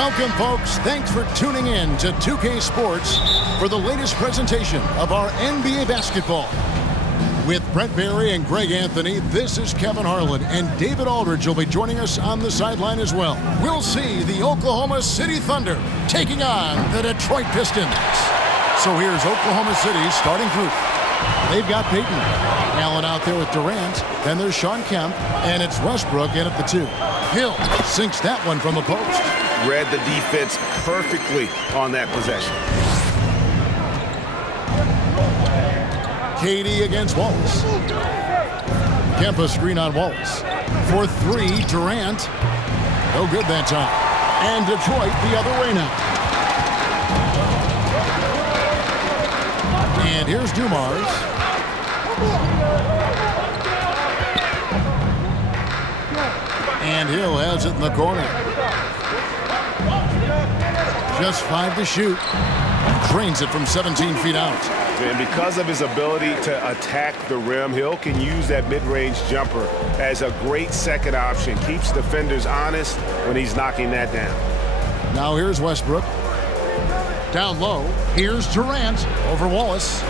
Welcome, folks. Thanks for tuning in to 2K Sports for the latest presentation of our NBA basketball. With Brent Barry and Greg Anthony, this is Kevin Harlan, and David Aldridge will be joining us on the sideline as well. We'll see the Oklahoma City Thunder taking on the Detroit Pistons. So here's Oklahoma City's starting group. They've got Payton. Allen out there with Durant. Then there's Shawn Kemp, and it's Westbrook in at the 2. Hill sinks that one from the post. Read the defense perfectly on that possession. KD against Wallace. Kemp a screen on Wallace. For 3, Durant. No good that time. And Detroit the other way now. And here's Dumars. And Hill has it in the corner. Just 5 to shoot. Drains it from 17 feet out. And because of his ability to attack the rim, Hill can use that mid-range jumper as a great second option. Keeps defenders honest when he's knocking that down. Now here's Westbrook. Down low. Here's Durant over Wallace.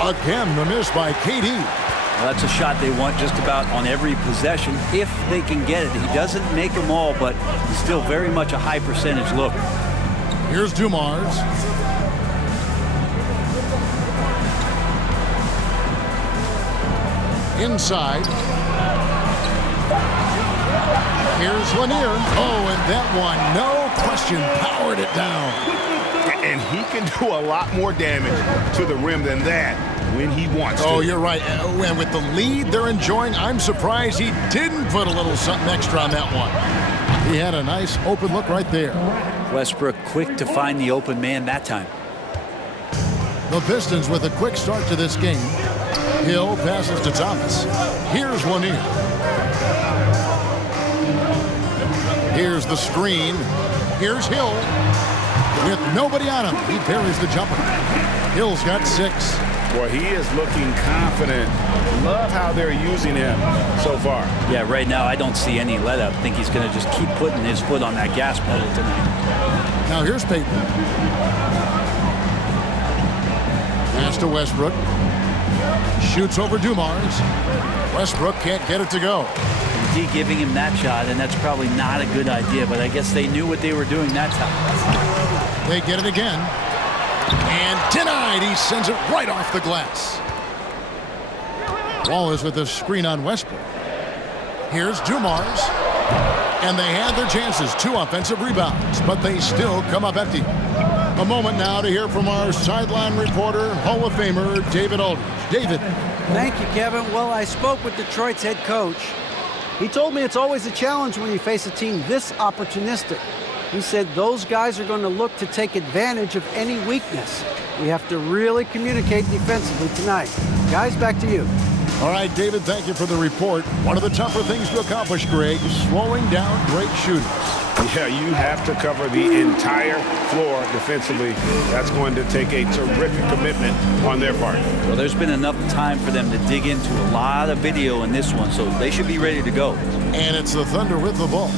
Again, the miss by KD. Well, that's a shot they want just about on every possession if they can get it. He doesn't make them all, but he's still very much a high percentage look. Here's Dumars. Inside. Here's Lanier. Oh, and that one, no question, powered it down. And he can do a lot more damage to the rim than that when he wants to. Oh, you're right. And with the lead they're enjoying, I'm surprised he didn't put a little something extra on that one. He had a nice open look right there. Westbrook quick to find the open man that time. The Pistons with a quick start to this game. Hill passes to Thomas. Here's Lanier. Here's the screen. Here's Hill. With nobody on him, he buries the jumper. Hill's got 6. Well, he is looking confident. Love how they're using him so far. Yeah, right now I don't see any let up. I think he's going to just keep putting his foot on that gas pedal tonight. Now here's Payton. Pass to Westbrook. Shoots over Dumars. Westbrook can't get it to go. D giving him that shot, and that's probably not a good idea, but I guess they knew what they were doing that time. They get it again. And denied. He sends it right off the glass. Wallace with a screen on Westbrook. Here's Dumars. And they had their chances. 2 offensive rebounds, but they still come up empty. A moment now to hear from our sideline reporter, Hall of Famer David Aldridge. David. Thank you, Kevin. Well, I spoke with Detroit's head coach. He told me it's always a challenge when you face a team this opportunistic. He said those guys are going to look to take advantage of any weakness. We have to really communicate defensively tonight. Guys, back to you. All right, David, thank you for the report. One of the tougher things to accomplish, Greg, is slowing down great shooters. Yeah, you have to cover the entire floor defensively. That's going to take a terrific commitment on their part. Well, there's been enough time for them to dig into a lot of video in this one, so they should be ready to go. And it's the Thunder with the ball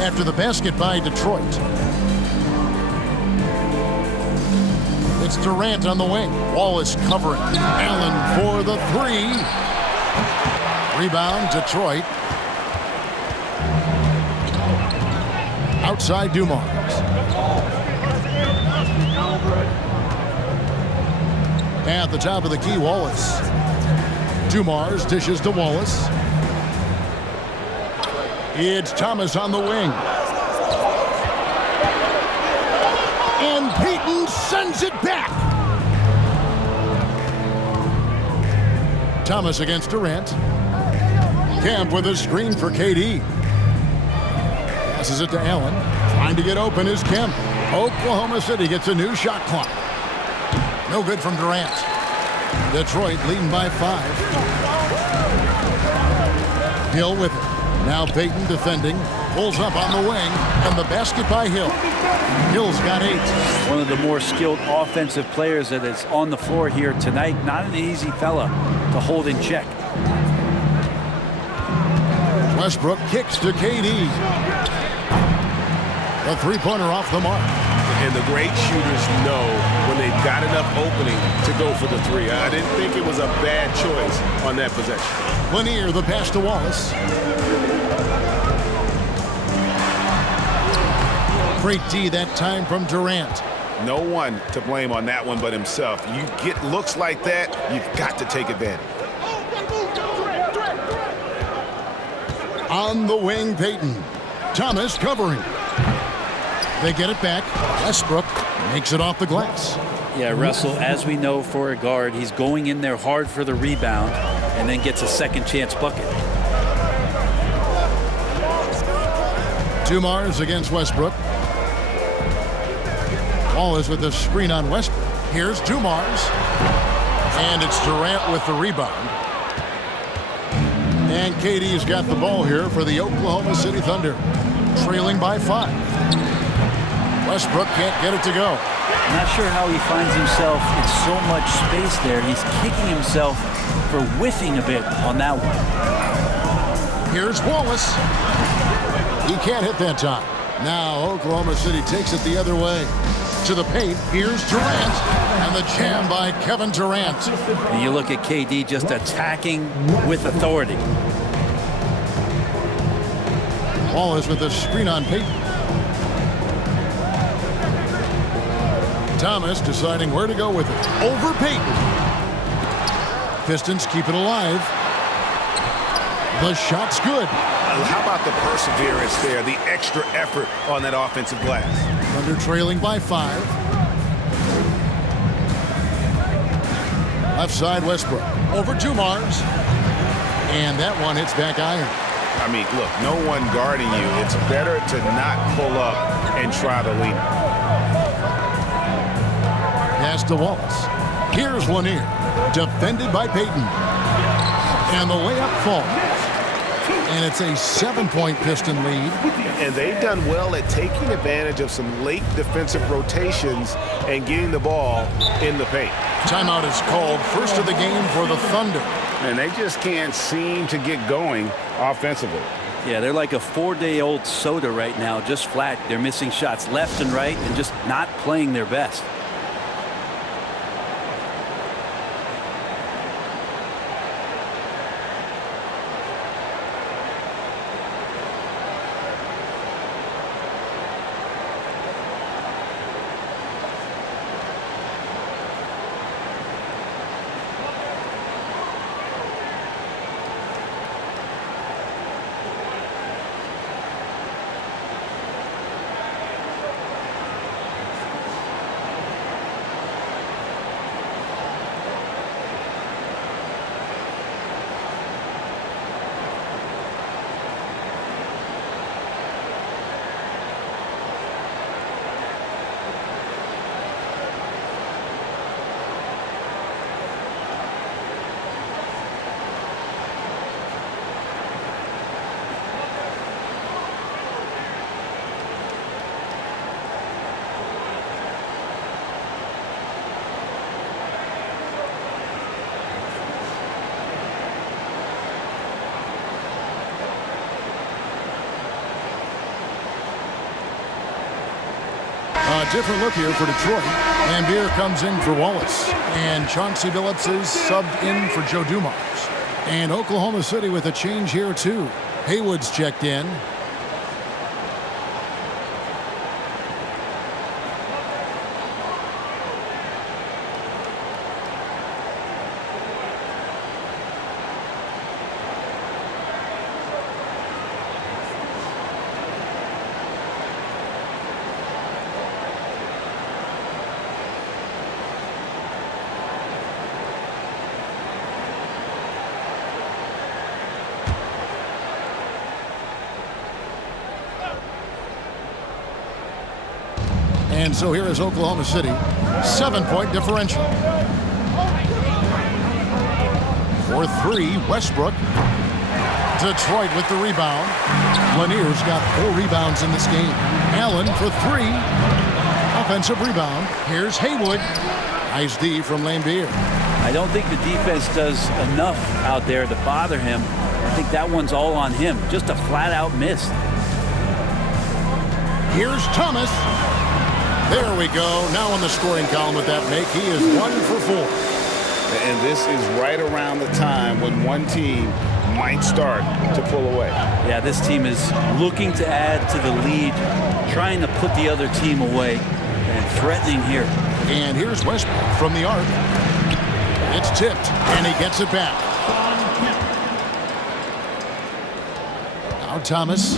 after the basket by Detroit. It's Durant on the wing. Wallace covering. Allen for the 3. Rebound, Detroit. Outside Dumars. At the top of the key, Wallace. Dumars dishes to Wallace. It's Thomas on the wing. And Payton sends it back. Thomas against Durant. Kemp with a screen for KD. Passes it to Allen. Trying to get open is Kemp. Oklahoma City gets a new shot clock. No good from Durant. Detroit leading by 5. Hill with it. Now Payton defending. Pulls up on the wing. And the basket by Hill. Hill's got 8. One of the more skilled offensive players that is on the floor here tonight. Not an easy fella to hold in check. Westbrook kicks to KD. The three-pointer off the mark. And the great shooters know when they've got enough opening to go for the three. I didn't think it was a bad choice on that possession. Lanier, the pass to Wallace. Great D that time from Durant. No one to blame on that one but himself. You get looks like that, you've got to take advantage. On the wing, Payton. Thomas covering. They get it back. Westbrook makes it off the glass. Yeah, Russell, as we know for a guard, he's going in there hard for the rebound and then gets a second chance bucket. Dumars against Westbrook. Wallace with the screen on Westbrook. Here's Dumars. And it's Durant with the rebound. And KD's got the ball here for the Oklahoma City Thunder. Trailing by 5. Westbrook can't get it to go. Not sure how he finds himself in so much space there. He's kicking himself for whiffing a bit on that one. Here's Wallace. He can't hit that time. Now Oklahoma City takes it the other way. To the paint, here's Durant, and the jam by Kevin Durant. And you look at KD just attacking with authority. Wallace with the screen on Payton. Thomas deciding where to go with it. Over Payton. Pistons keep it alive. The shot's good. How about the perseverance there, the extra effort on that offensive glass? Thunder trailing by 5. Left side, Westbrook. Over Dumars. And that one hits back iron. I mean, look, no one guarding you. It's better to not pull up and try to lead. Pass to Wallace. Here's Lanier. Defended by Payton. And the layup falls. And it's a 7-point Piston lead. And they've done well at taking advantage of some late defensive rotations and getting the ball in the paint. Timeout is called. First of the game for the Thunder. And they just can't seem to get going offensively. Yeah, they're like a 4-day-old soda right now, just flat. They're missing shots left and right and just not playing their best. A different look here for Detroit. Lambeer comes in for Wallace. And Chauncey Billups is subbed in for Joe Dumars. And Oklahoma City with a change here, too. Haywood's checked in. And so here is Oklahoma City. 7-point differential. For 3, Westbrook. Detroit with the rebound. Lanier's got 4 rebounds in this game. Allen for 3. Offensive rebound. Here's Haywood. Nice D from Lambeer. I don't think the defense does enough out there to bother him. I think that one's all on him. Just a flat-out miss. Here's Thomas. There we go. Now on the scoring column with that make, he is 1 for 4. And this is right around the time when one team might start to pull away. Yeah, this team is looking to add to the lead, trying to put the other team away, and threatening here. And here's Westbrook from the arc. It's tipped, and he gets it back. Now Thomas.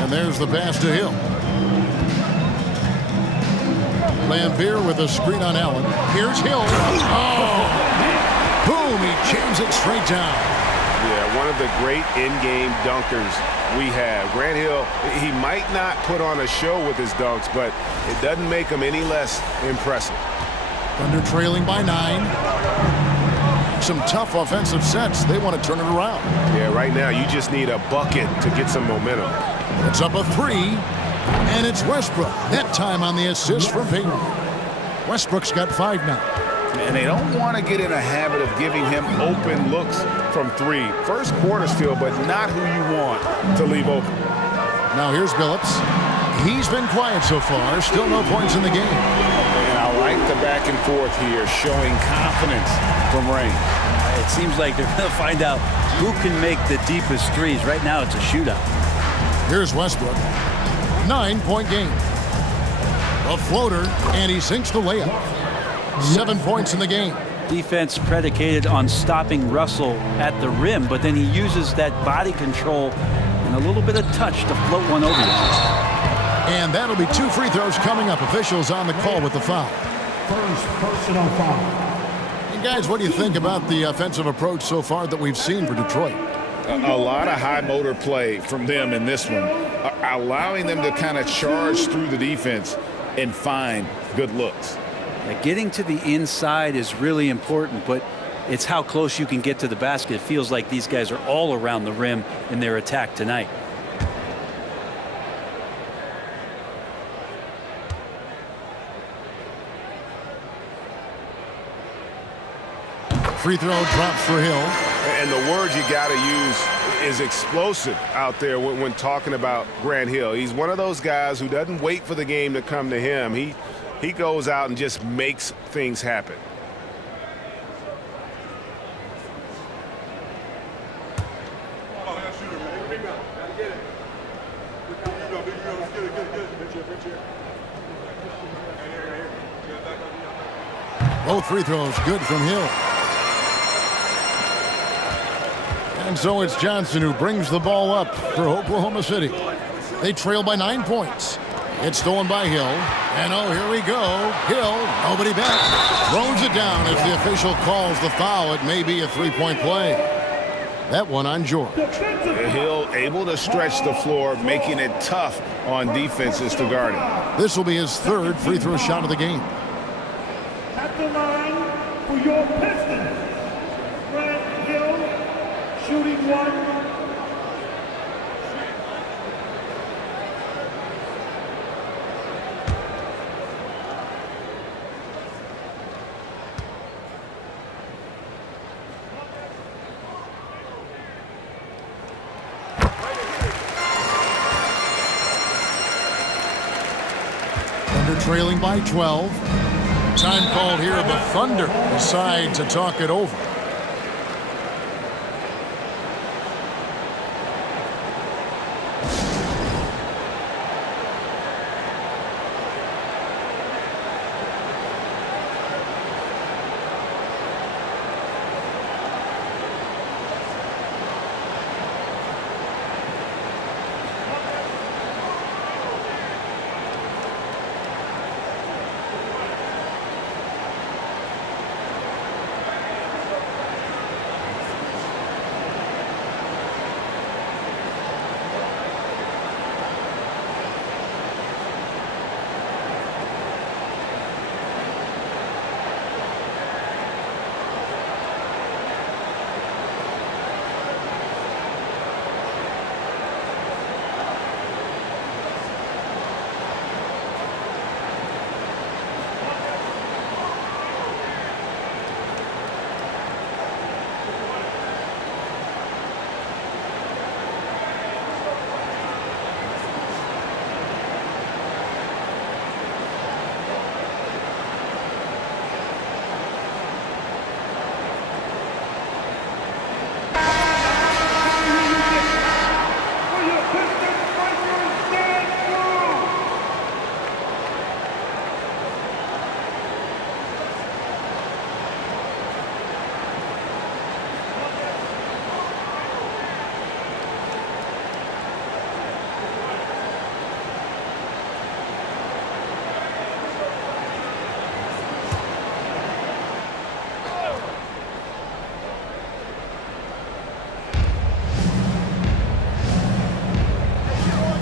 And there's the pass to Hill. Lambeer with a screen on Allen. Here's Hill. Oh! Boom! He jams it straight down. Yeah, one of the great in-game dunkers we have. Grant Hill, he might not put on a show with his dunks, but it doesn't make him any less impressive. Thunder trailing by 9. Some tough offensive sets. They want to turn it around. Yeah, right now you just need a bucket to get some momentum. It's up a 3, and it's Westbrook. That time on the assist from Payton. Westbrook's got 5 now. And they don't want to get in a habit of giving him open looks from 3. First quarter still, but not who you want to leave open. Now here's Billups. He's been quiet so far. Still no points in the game. And I like the back and forth here, showing confidence from Rain. It seems like they're going to find out who can make the deepest threes. Right now it's a shootout. Here's Westbrook. 9-point game. A floater, and he sinks the layup. 7 points in the game. Defense predicated on stopping Russell at the rim, but then he uses that body control and a little bit of touch to float one over. And that'll be 2 free throws coming up. Officials on the call with the foul. First personal foul. And guys, what do you think about the offensive approach so far that we've seen for Detroit? A lot of high motor play from them in this one, allowing them to kind of charge through the defense and find good looks. Getting to the inside is really important, but it's how close you can get to the basket. It feels like these guys are all around the rim in their attack tonight. Free throw drops for Hill. And the word you got to use is explosive out there when talking about Grant Hill. He's one of those guys who doesn't wait for the game to come to him. He goes out and just makes things happen. Both free throws good from Hill. And so it's Johnson who brings the ball up for Oklahoma City. They trail by 9 points. It's stolen by Hill. And oh, here we go. Hill, nobody back. Throws it down as the official calls the foul. It may be a 3-point play. That one on George. Hill able to stretch the floor, making it tough on defenses to guard him. This will be his 3rd free throw shot of the game. At the line for your Pistons, Grant Hill, shooting 1. Thunder trailing by 12. Time called here. The Thunder decide to talk it over.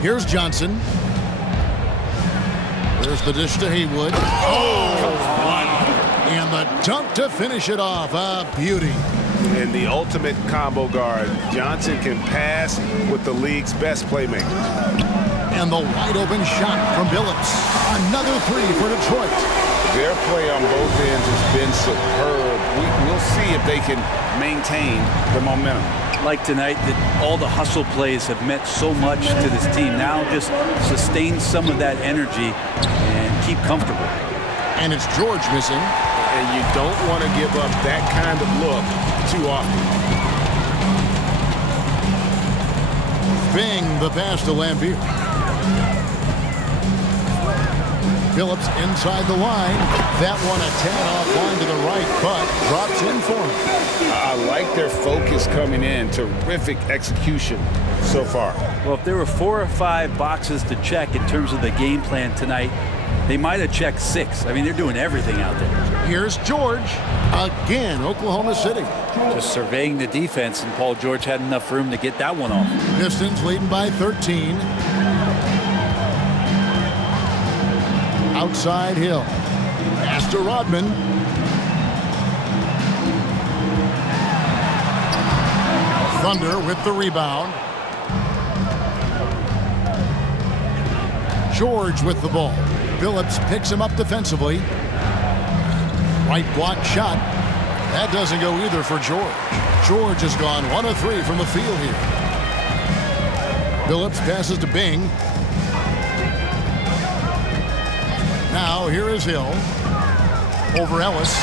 Here's Johnson. There's the dish to Haywood. And the dunk to finish it off. A beauty. And the ultimate combo guard. Johnson can pass with the league's best playmaker. And the wide open shot from Billups. Another three for Detroit. Their play on both ends has been superb. We'll see if they can maintain the momentum. Like tonight, that all the hustle plays have meant so much to this team. Now just sustain some of that energy and keep comfortable. And it's George missing. And you don't want to give up that kind of look too often. Bing, the pass to Lambeer. Phillips inside the line. That one a tad offline to the right, but drops in for him. I like their focus coming in. Terrific execution so far. Well, if there were 4 or 5 boxes to check in terms of the game plan tonight, they might have checked 6. I mean, they're doing everything out there. Here's George. Again, Oklahoma City. Just surveying the defense, and Paul George had enough room to get that one off. Pistons leading by 13. Outside Hill. Pass to Rodman. Thunder with the rebound. George with the ball. Phillips picks him up defensively. Right block shot. That doesn't go either for George. George has gone 1 of 3 from the field here. Phillips passes to Bing. Now here is Hill. Over Ellis.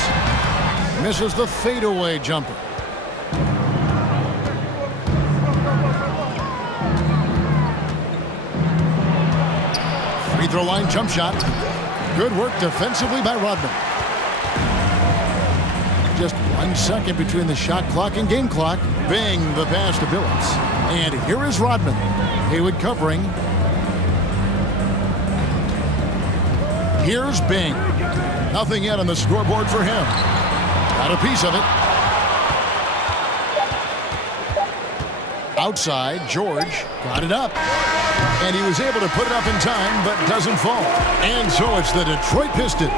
Misses the fadeaway jumper. Free throw line jump shot. Good work defensively by Rodman. Just 1 second between the shot clock and game clock. Bing, the pass to Billups. And here is Rodman. Haywood covering. Here's Bing. Nothing yet on the scoreboard for him. Got a piece of it. Outside, George got it up. And he was able to put it up in time, but doesn't fall. And so it's the Detroit Pistons.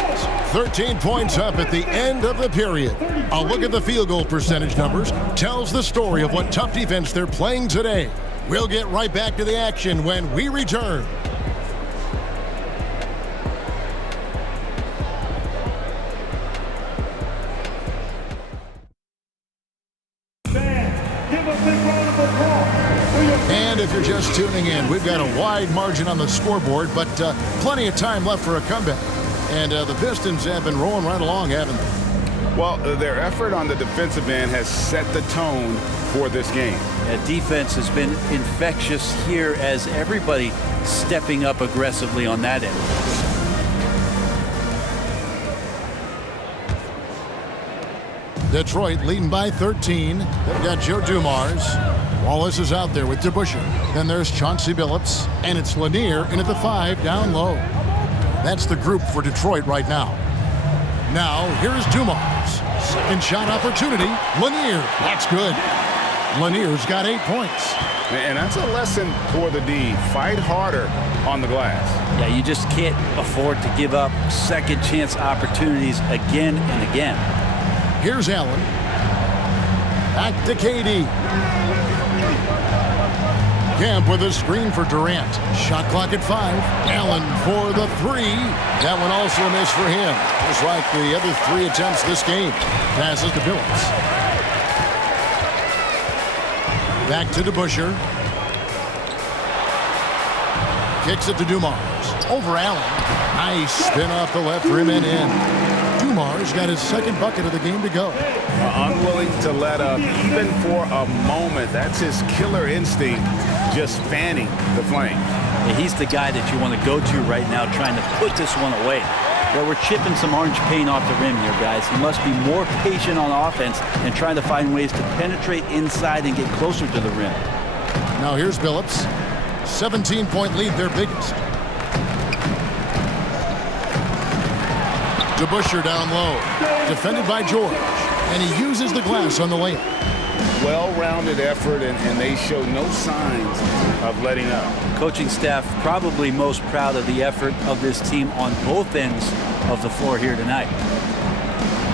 13 points up at the end of the period. A look at the field goal percentage numbers tells the story of what tough defense they're playing today. We'll get right back to the action when we return. And if you're just tuning in, we've got a wide margin on the scoreboard, but plenty of time left for a comeback. And the Pistons have been rolling right along, haven't they? Well, their effort on the defensive end has set the tone for this game. Yeah, defense has been infectious here as everybody stepping up aggressively on that end. Detroit leading by 13. They've got Joe Dumars. Wallace is out there with DeBusschere. Then there's Chauncey Billups. And it's Lanier in at the 5 down low. That's the group for Detroit right now. Now, here's Dumars. Second shot opportunity. Lanier. That's good. Lanier's got 8 points. And that's a lesson for the D. Fight harder on the glass. Yeah, you just can't afford to give up second chance opportunities again and again. Here's Allen. Back to KD. Camp with a screen for Durant. Shot clock at 5. Allen for the 3. That one also a miss for him. Just like the other 3 attempts this game. Passes to Billups. Back to DeBusschere. Kicks it to Dumars. Over Allen. Nice spin off the left rim and in. Dumars got his second bucket of the game to go. Unwilling to let up even for a moment. That's his killer instinct, just fanning the flame. Yeah, he's the guy that you want to go to right now trying to put this one away. Well, we're chipping some orange paint off the rim here, guys. He must be more patient on offense and trying to find ways to penetrate inside and get closer to the rim. Now here's Billups. 17-point lead, their biggest. DeBusschere down low. Defended by George. And he uses the glass on the layup. well-rounded effort, and they show no signs of letting up. Coaching staff probably most proud of the effort of this team on both ends of the floor here tonight.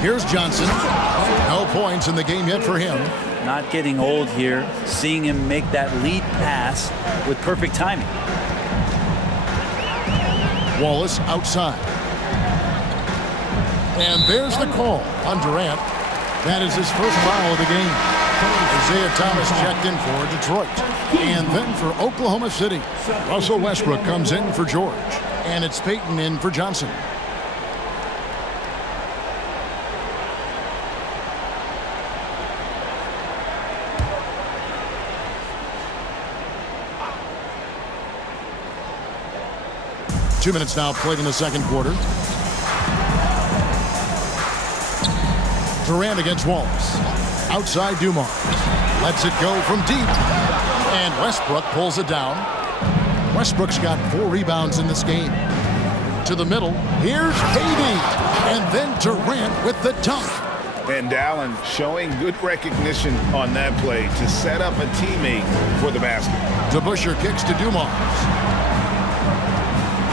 Here's Johnson. No points in the game yet for him. Not getting old here, seeing him make that lead pass with perfect timing. Wallace outside. And there's the call on Durant. That is his first foul of the game. Isaiah Thomas checked in for Detroit. And then for Oklahoma City, Russell Westbrook comes in for George. And it's Payton in for Johnson. Two minutes now played in the second quarter. Durant against Wallace. Outside Dumars. Lets it go from deep. And Westbrook pulls it down. Westbrook's got 4 rebounds in this game. To the middle. Here's KD. And then Durant with the dunk. And Allen showing good recognition on that play to set up a teammate for the basket. DeBusschere kicks to Dumars.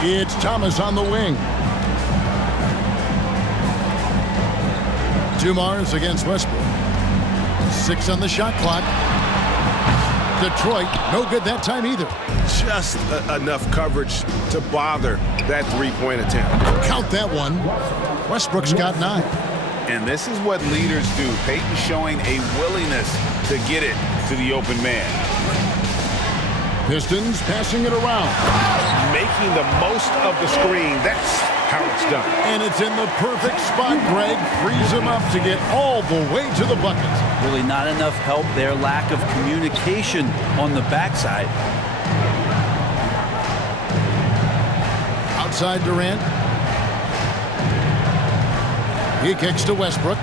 It's Thomas on the wing. Dumars against Westbrook. 6 on the shot clock. Detroit, no good that time either. Just enough coverage to bother that three-point attempt. Count that one. Westbrook's got 9. And this is what leaders do. Payton showing a willingness to get it to the open man. Pistons passing it around. Making the most of the screen. That's how it's done. And it's in the perfect spot, Greg. Frees him up to get all the way to the bucket. Really not enough help there. Lack of communication on the backside. Outside Durant. He kicks to Westbrook.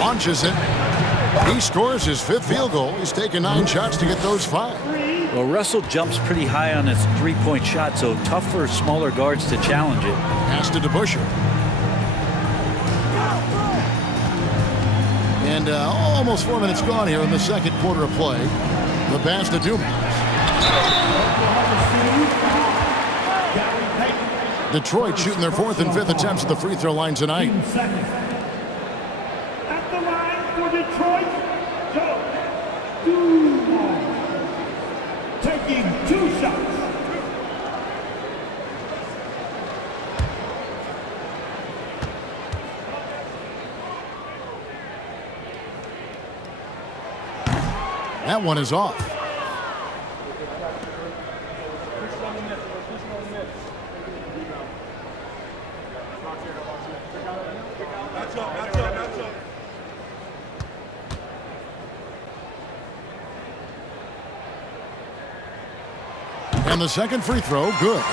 Launches it. He scores his 5th field goal. He's taken 9 shots to get those 5. Well, Russell jumps pretty high on his three-point shot, so tough for smaller guards to challenge it. Pass to DeBusschere. And almost 4 minutes gone here in the second quarter of play. The pass to Dumars. Detroit shooting their 4th and 5th attempts at the free throw line tonight. At the line for Detroit, Dumars. Taking 2 shots. That one is off. And the second free throw, good.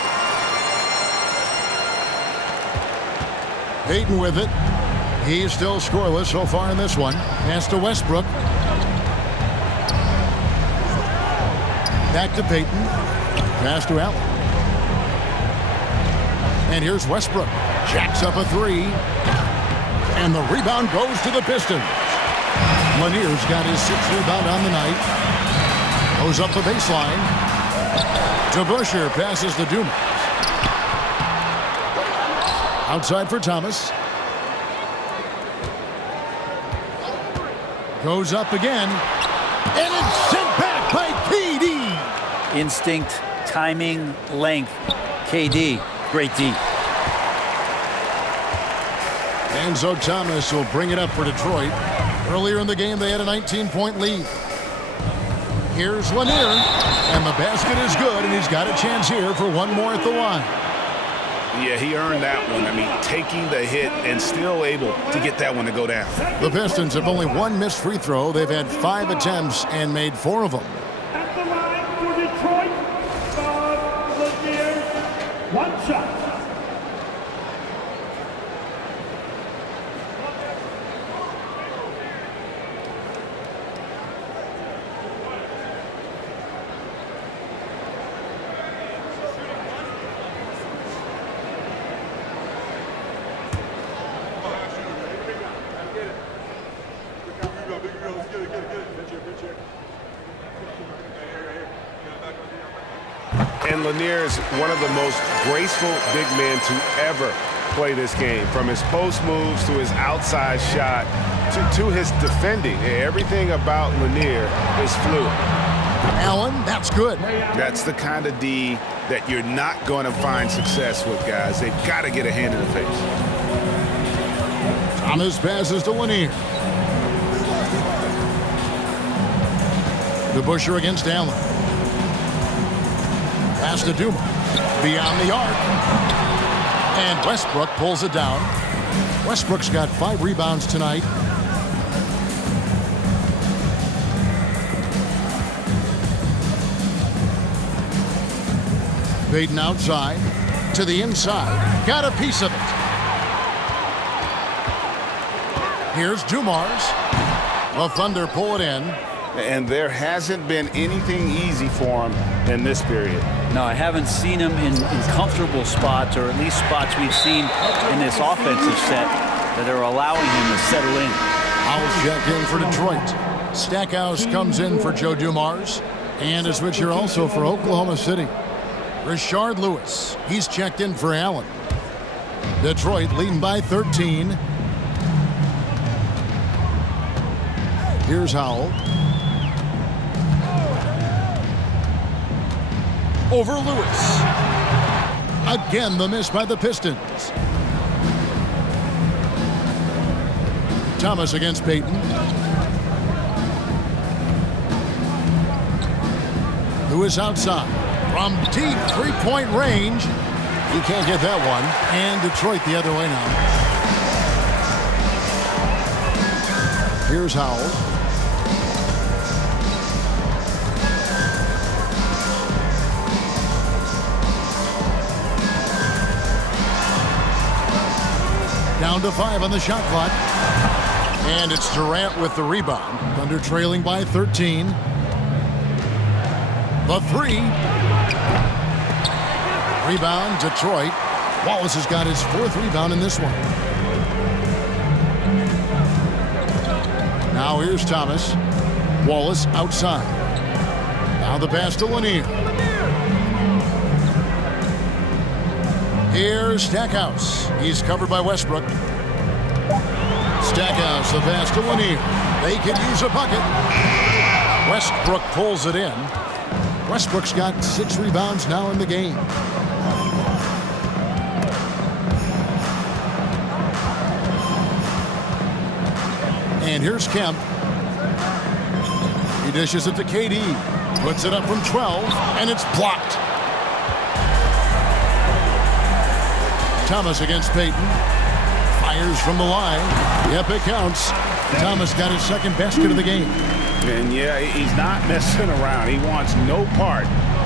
Payton with it. He's still scoreless so far in this one. Pass to Westbrook. Back to Payton. Pass to Allen. And here's Westbrook. Jacks up a 3. And the rebound goes to the Pistons. Lanier's got his 6th rebound on the night. Goes up the baseline. DeBusschere passes to Dumars. Outside for Thomas. Goes up again. And it's sent back by KD. Instinct, timing, length. KD, great D. Enzo Thomas will bring it up for Detroit. Earlier in the game, they had a 19-point lead. Here's Lanier, and the basket is good, and he's got a chance here for one more at the line. Yeah, he earned that one. I mean, taking the hit and still able to get that one to go down. The Pistons have only 1 missed free throw. They've had 5 attempts and made 4 of them. At the line for Detroit, Lanier, 1 shot. And Lanier is one of the most graceful big men to ever play this game. From his post moves to his outside shot to his defending. Everything about Lanier is fluid. Allen, that's good. That's the kind of D that you're not going to find success with, guys. They've got to get a hand in the face. Thomas passes to Lanier. DeBusschere against Allen. Pass to Duma. Beyond the arc. And Westbrook pulls it down. Westbrook's got 5 rebounds tonight. Payton outside. To the inside. Got a piece of it. Here's Dumars. The Thunder pull it in. And there hasn't been anything easy for him in this period. No, I haven't seen him in comfortable spots, or at least spots we've seen in this offensive set that are allowing him to settle in. Howell's check in for Detroit. Stackhouse comes in for Joe Dumars. And a switcher also for Oklahoma City. Rashard Lewis. He's checked in for Allen. Detroit leading by 13. Here's Howell. Over Lewis. Again, the miss by the Pistons. Thomas against Payton. Lewis outside. From deep three-point range. He can't get that one. And Detroit the other way now. Here's Howell. Down to 5 on the shot clock. And it's Durant with the rebound. Thunder trailing by 13. The 3. Rebound, Detroit. Wallace has got his 4th rebound in this one. Now here's Thomas. Wallace outside. Now the pass to Lanier. Here's Stackhouse. He's covered by Westbrook. Stackhouse, the pass to Lanier. They could use a bucket. Westbrook pulls it in. Westbrook's got 6 rebounds now in the game. And here's Kemp. He dishes it to KD. Puts it up from 12, and it's blocked. Thomas against Payton. Fires from the line. Yep, it counts. Thomas got his 2nd basket of the game. And yeah, he's not messing around. He wants no part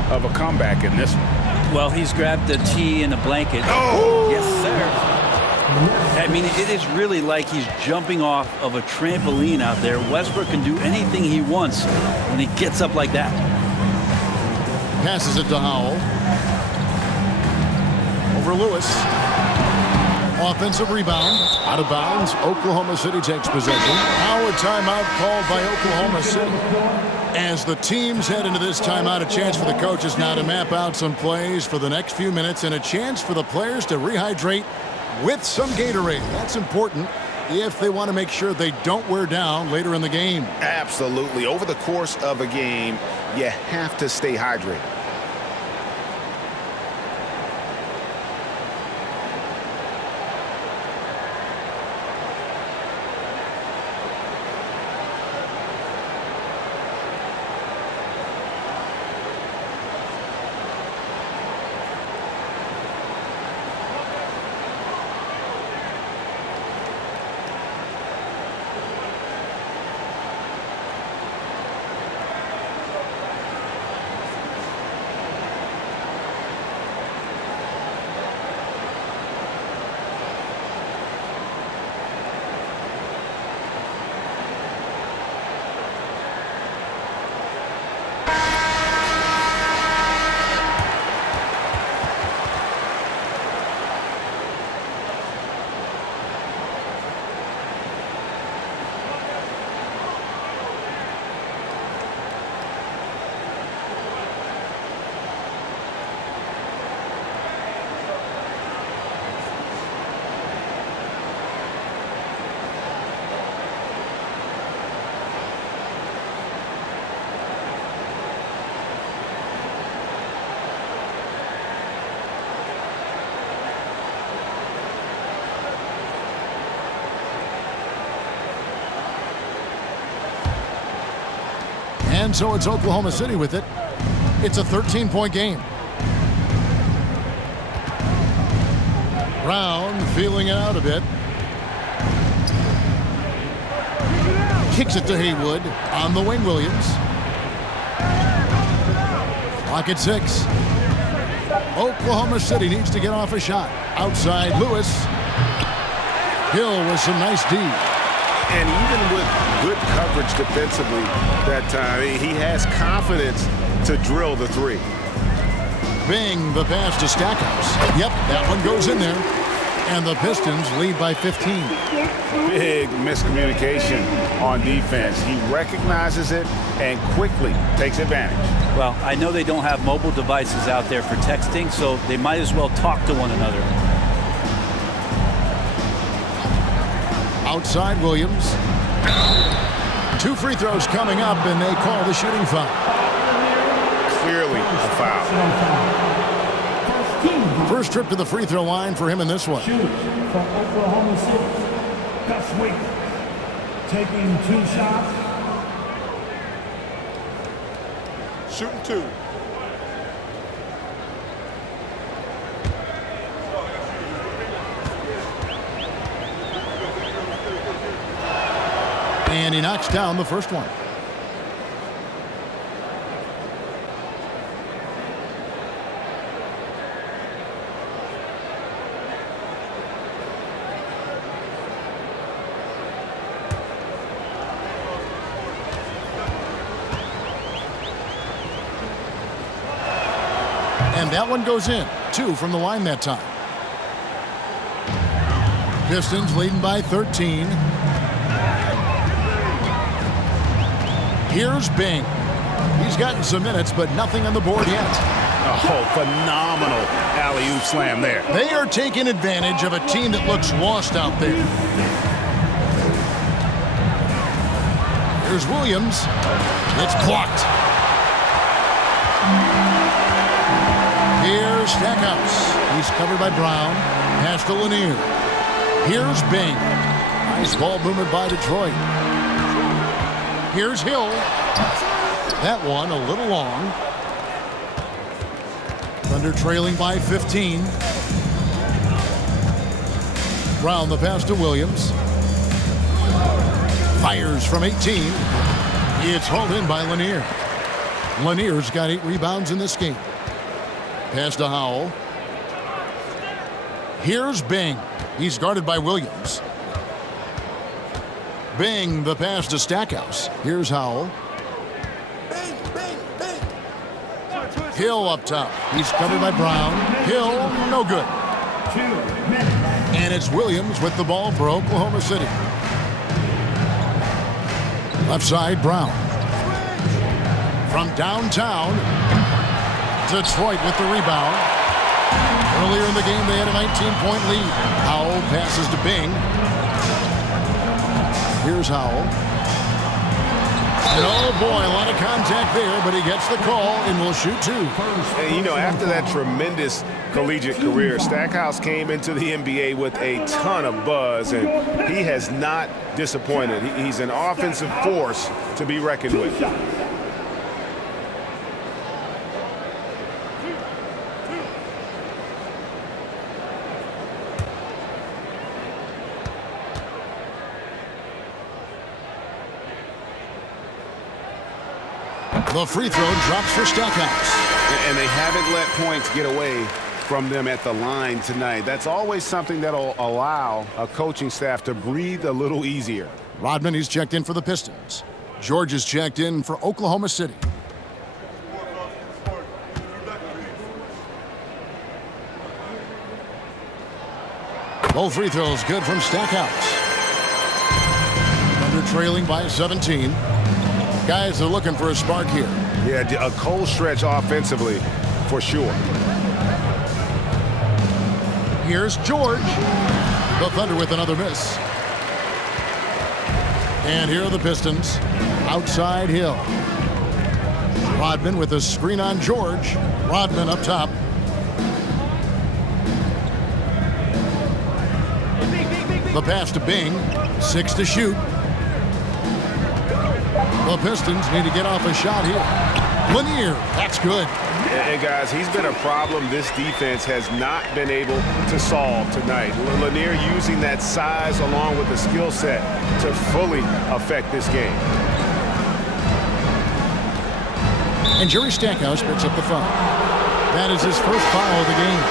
of a comeback in this one. Well, he's grabbed the tee and the blanket. Oh! Yes, sir. I mean, it is really like he's jumping off of a trampoline out there. Westbrook can do anything he wants when he gets up like that. Passes it to Howell. Over Lewis. Offensive rebound. Out of bounds. Oklahoma City takes possession. Now a timeout called by Oklahoma City. As the teams head into this timeout, a chance for the coaches now to map out some plays for the next few minutes and a chance for the players to rehydrate with some Gatorade. That's important if they want to make sure they don't wear down later in the game. Absolutely. Over the course of a game, you have to stay hydrated. And so it's Oklahoma City with it. It's a 13-point game. Brown feeling it out a bit. Kicks it to Haywood. On the wing, Williams. Clock at 6. Oklahoma City needs to get off a shot. Outside, Lewis. Hill with some nice D. And even with good coverage defensively that time, he has confidence to drill the three. Bing, the pass to Stackhouse. Yep, that one goes in there. And the Pistons lead by 15. Big miscommunication on defense. He recognizes it and quickly takes advantage. Well, I know they don't have mobile devices out there for texting, so they might as well talk to one another. Outside, Williams. 2 free throws coming up, and they call the shooting foul. Clearly a foul. First trip to the free throw line for him in this one. Shoot for Oklahoma City. Gus Wick taking 2 shots. Shooting 2. And he knocks down the first one. And that one goes in. 2 from the line that time. Pistons leading by 13. Here's Bing. He's gotten some minutes, but nothing on the board yet. Oh, phenomenal alley-oop slam there. They are taking advantage of a team that looks lost out there. Here's Williams. It's blocked. Here's Stackhouse. He's covered by Brown. Pass to Lanier. Here's Bing. Nice ball movement by Detroit. Here's Hill. That one a little long. Thunder trailing by 15. Brown the pass to Williams. Fires from 18. It's hauled in by Lanier. Lanier's got 8 rebounds in this game. Pass to Howell. Here's Bing. He's guarded by Williams. Bing, the pass to Stackhouse. Here's Howell. Hill up top. He's covered by Brown. Hill, no good. 2 minutes. And it's Williams with the ball for Oklahoma City. Left side, Brown. From downtown, Detroit with the rebound. Earlier in the game, they had a 19-point lead. Howell passes to Bing. Here's Howell. And oh boy, a lot of contact there, but he gets the call and will shoot 2. And you know, after that tremendous collegiate career, Stackhouse came into the NBA with a ton of buzz, and he has not disappointed. He's an offensive force to be reckoned with. The free throw drops for Stackhouse. And they haven't let points get away from them at the line tonight. That's always something that'll allow a coaching staff to breathe a little easier. Rodman, he's checked in for the Pistons. George is checked in for Oklahoma City. Both free throws good from Stackhouse. Thunder trailing by 17. Guys are looking for a spark here. Yeah, a cold stretch offensively for sure. Here's George. The Thunder with another miss. And here are the Pistons. Outside Hill. Rodman with a screen on George. Rodman up top. The pass to Bing. 6 to shoot. The Pistons need to get off a shot here. Lanier, that's good. And guys, he's been a problem this defense has not been able to solve tonight. Lanier using that size along with the skill set to fully affect this game. And Jerry Stackhouse picks up the foul. That is his first foul of the game.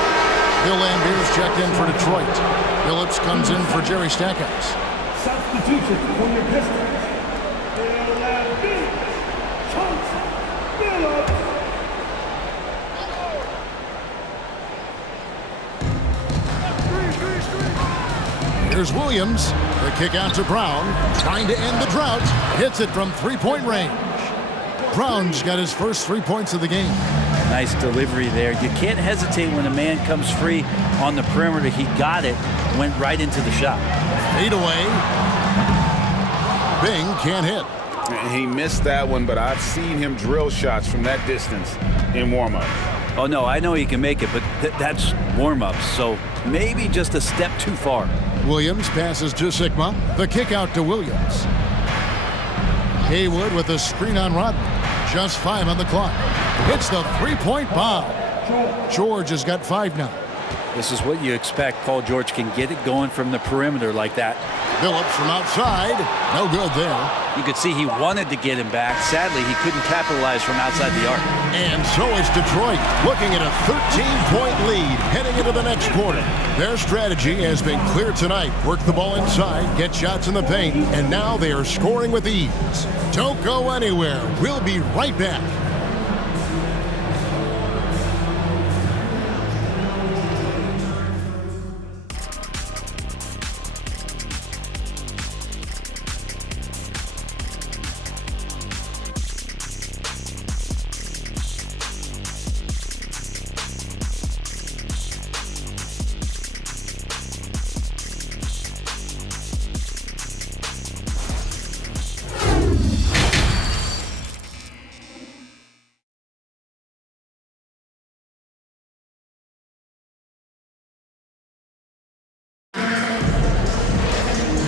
Bill Lambert's checked in for Detroit. Phillips comes in for Jerry Stackhouse. Substitution for your Pistons. Here's Williams. The kick out to Brown. Trying to end the drought. Hits it from three-point range. Brown's got his first 3 points of the game. Nice delivery there. You can't hesitate when a man comes free on the perimeter. He got it, went right into the shot. Fade away. Bing can't hit. He missed that one, but I've seen him drill shots from that distance in warm-up. Oh, no, I know he can make it, but that's warm-ups, so maybe just a step too far. Williams passes to Sigma. The kick out to Williams. Haywood with a screen on Rodman. Just 5 on the clock. Hits the three-point bomb. George has got 5 now. This is what you expect. Paul George can get it going from the perimeter like that. Phillips from outside. No good there. You could see he wanted to get him back. Sadly, he couldn't capitalize from outside the arc. And so is Detroit, looking at a 13-point lead heading into the next quarter. Their strategy has been clear tonight. Work the ball inside, get shots in the paint, and now they are scoring with ease. Don't go anywhere. We'll be right back.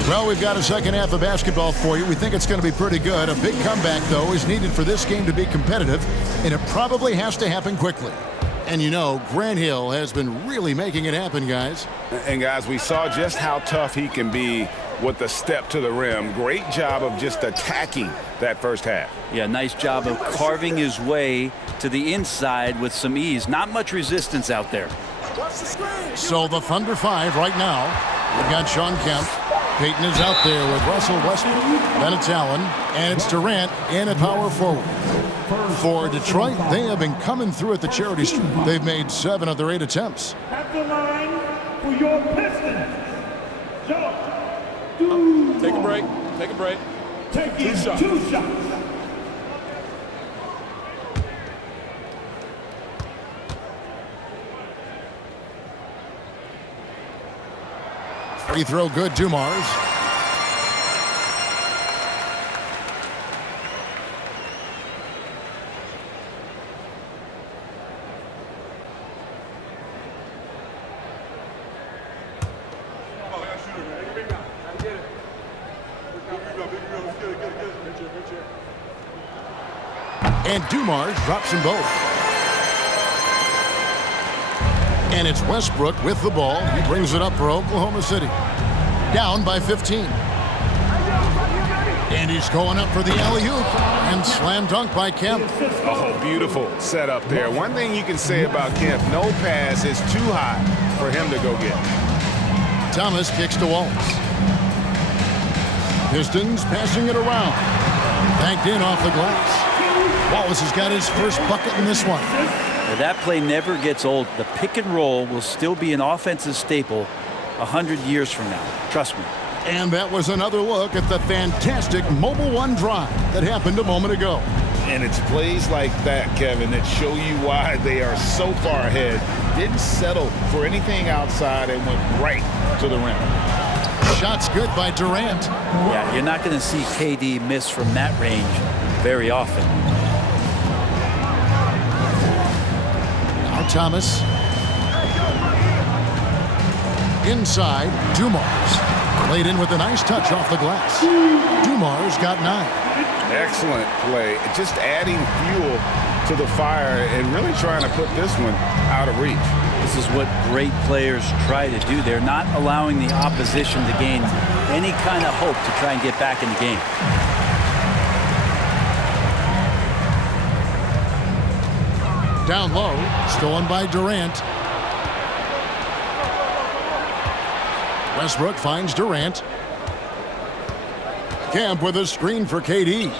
Well, we've got a second half of basketball for you. We think it's going to be pretty good. A big comeback, though, is needed for this game to be competitive, and it probably has to happen quickly. And you know, Grant Hill has been really making it happen, guys. And guys, we saw just how tough he can be with the step to the rim. Great job of just attacking that first half. Yeah, nice job of carving his way to the inside with some ease. Not much resistance out there. So the Thunder 5 right now. We've got Sean Kemp. Payton is out there with Russell Westbrook. Then it's Allen, and it's Durant in at power forward. For Detroit, they have been coming through at the charity stripe. They've made 7 of their 8 attempts. At the line for your Pistons. Take a break. Take a break. Taking 2 shots. Free throw good, Dumars. And Dumars drops them both. And it's Westbrook with the ball. He brings it up for Oklahoma City. Down by 15. And he's going up for the alley-oop. And slam dunk by Kemp. Oh, beautiful setup there. One thing you can say about Kemp, no pass is too high for him to go get. Thomas kicks to Wallace. Pistons passing it around. Banked in off the glass. Wallace has got his first bucket in this one. Well, that play never gets old. The pick and roll will still be an offensive staple 100 years from now. Trust me. And that was another look at the fantastic Mobile One drive that happened a moment ago. And it's plays like that, Kevin, that show you why they are so far ahead. Didn't settle for anything outside and went right to the rim. Shots good by Durant. Yeah, you're not going to see KD miss from that range very often. Now Thomas. Inside, Dumars. Played in with a nice touch off the glass. Dumars got 9. Excellent play. Just adding fuel to the fire and really trying to put this one out of reach. This is what great players try to do. They're not allowing the opposition to gain any kind of hope to try and get back in the game. Down low, stolen by Durant. Westbrook finds Durant. Camp with a screen for KD.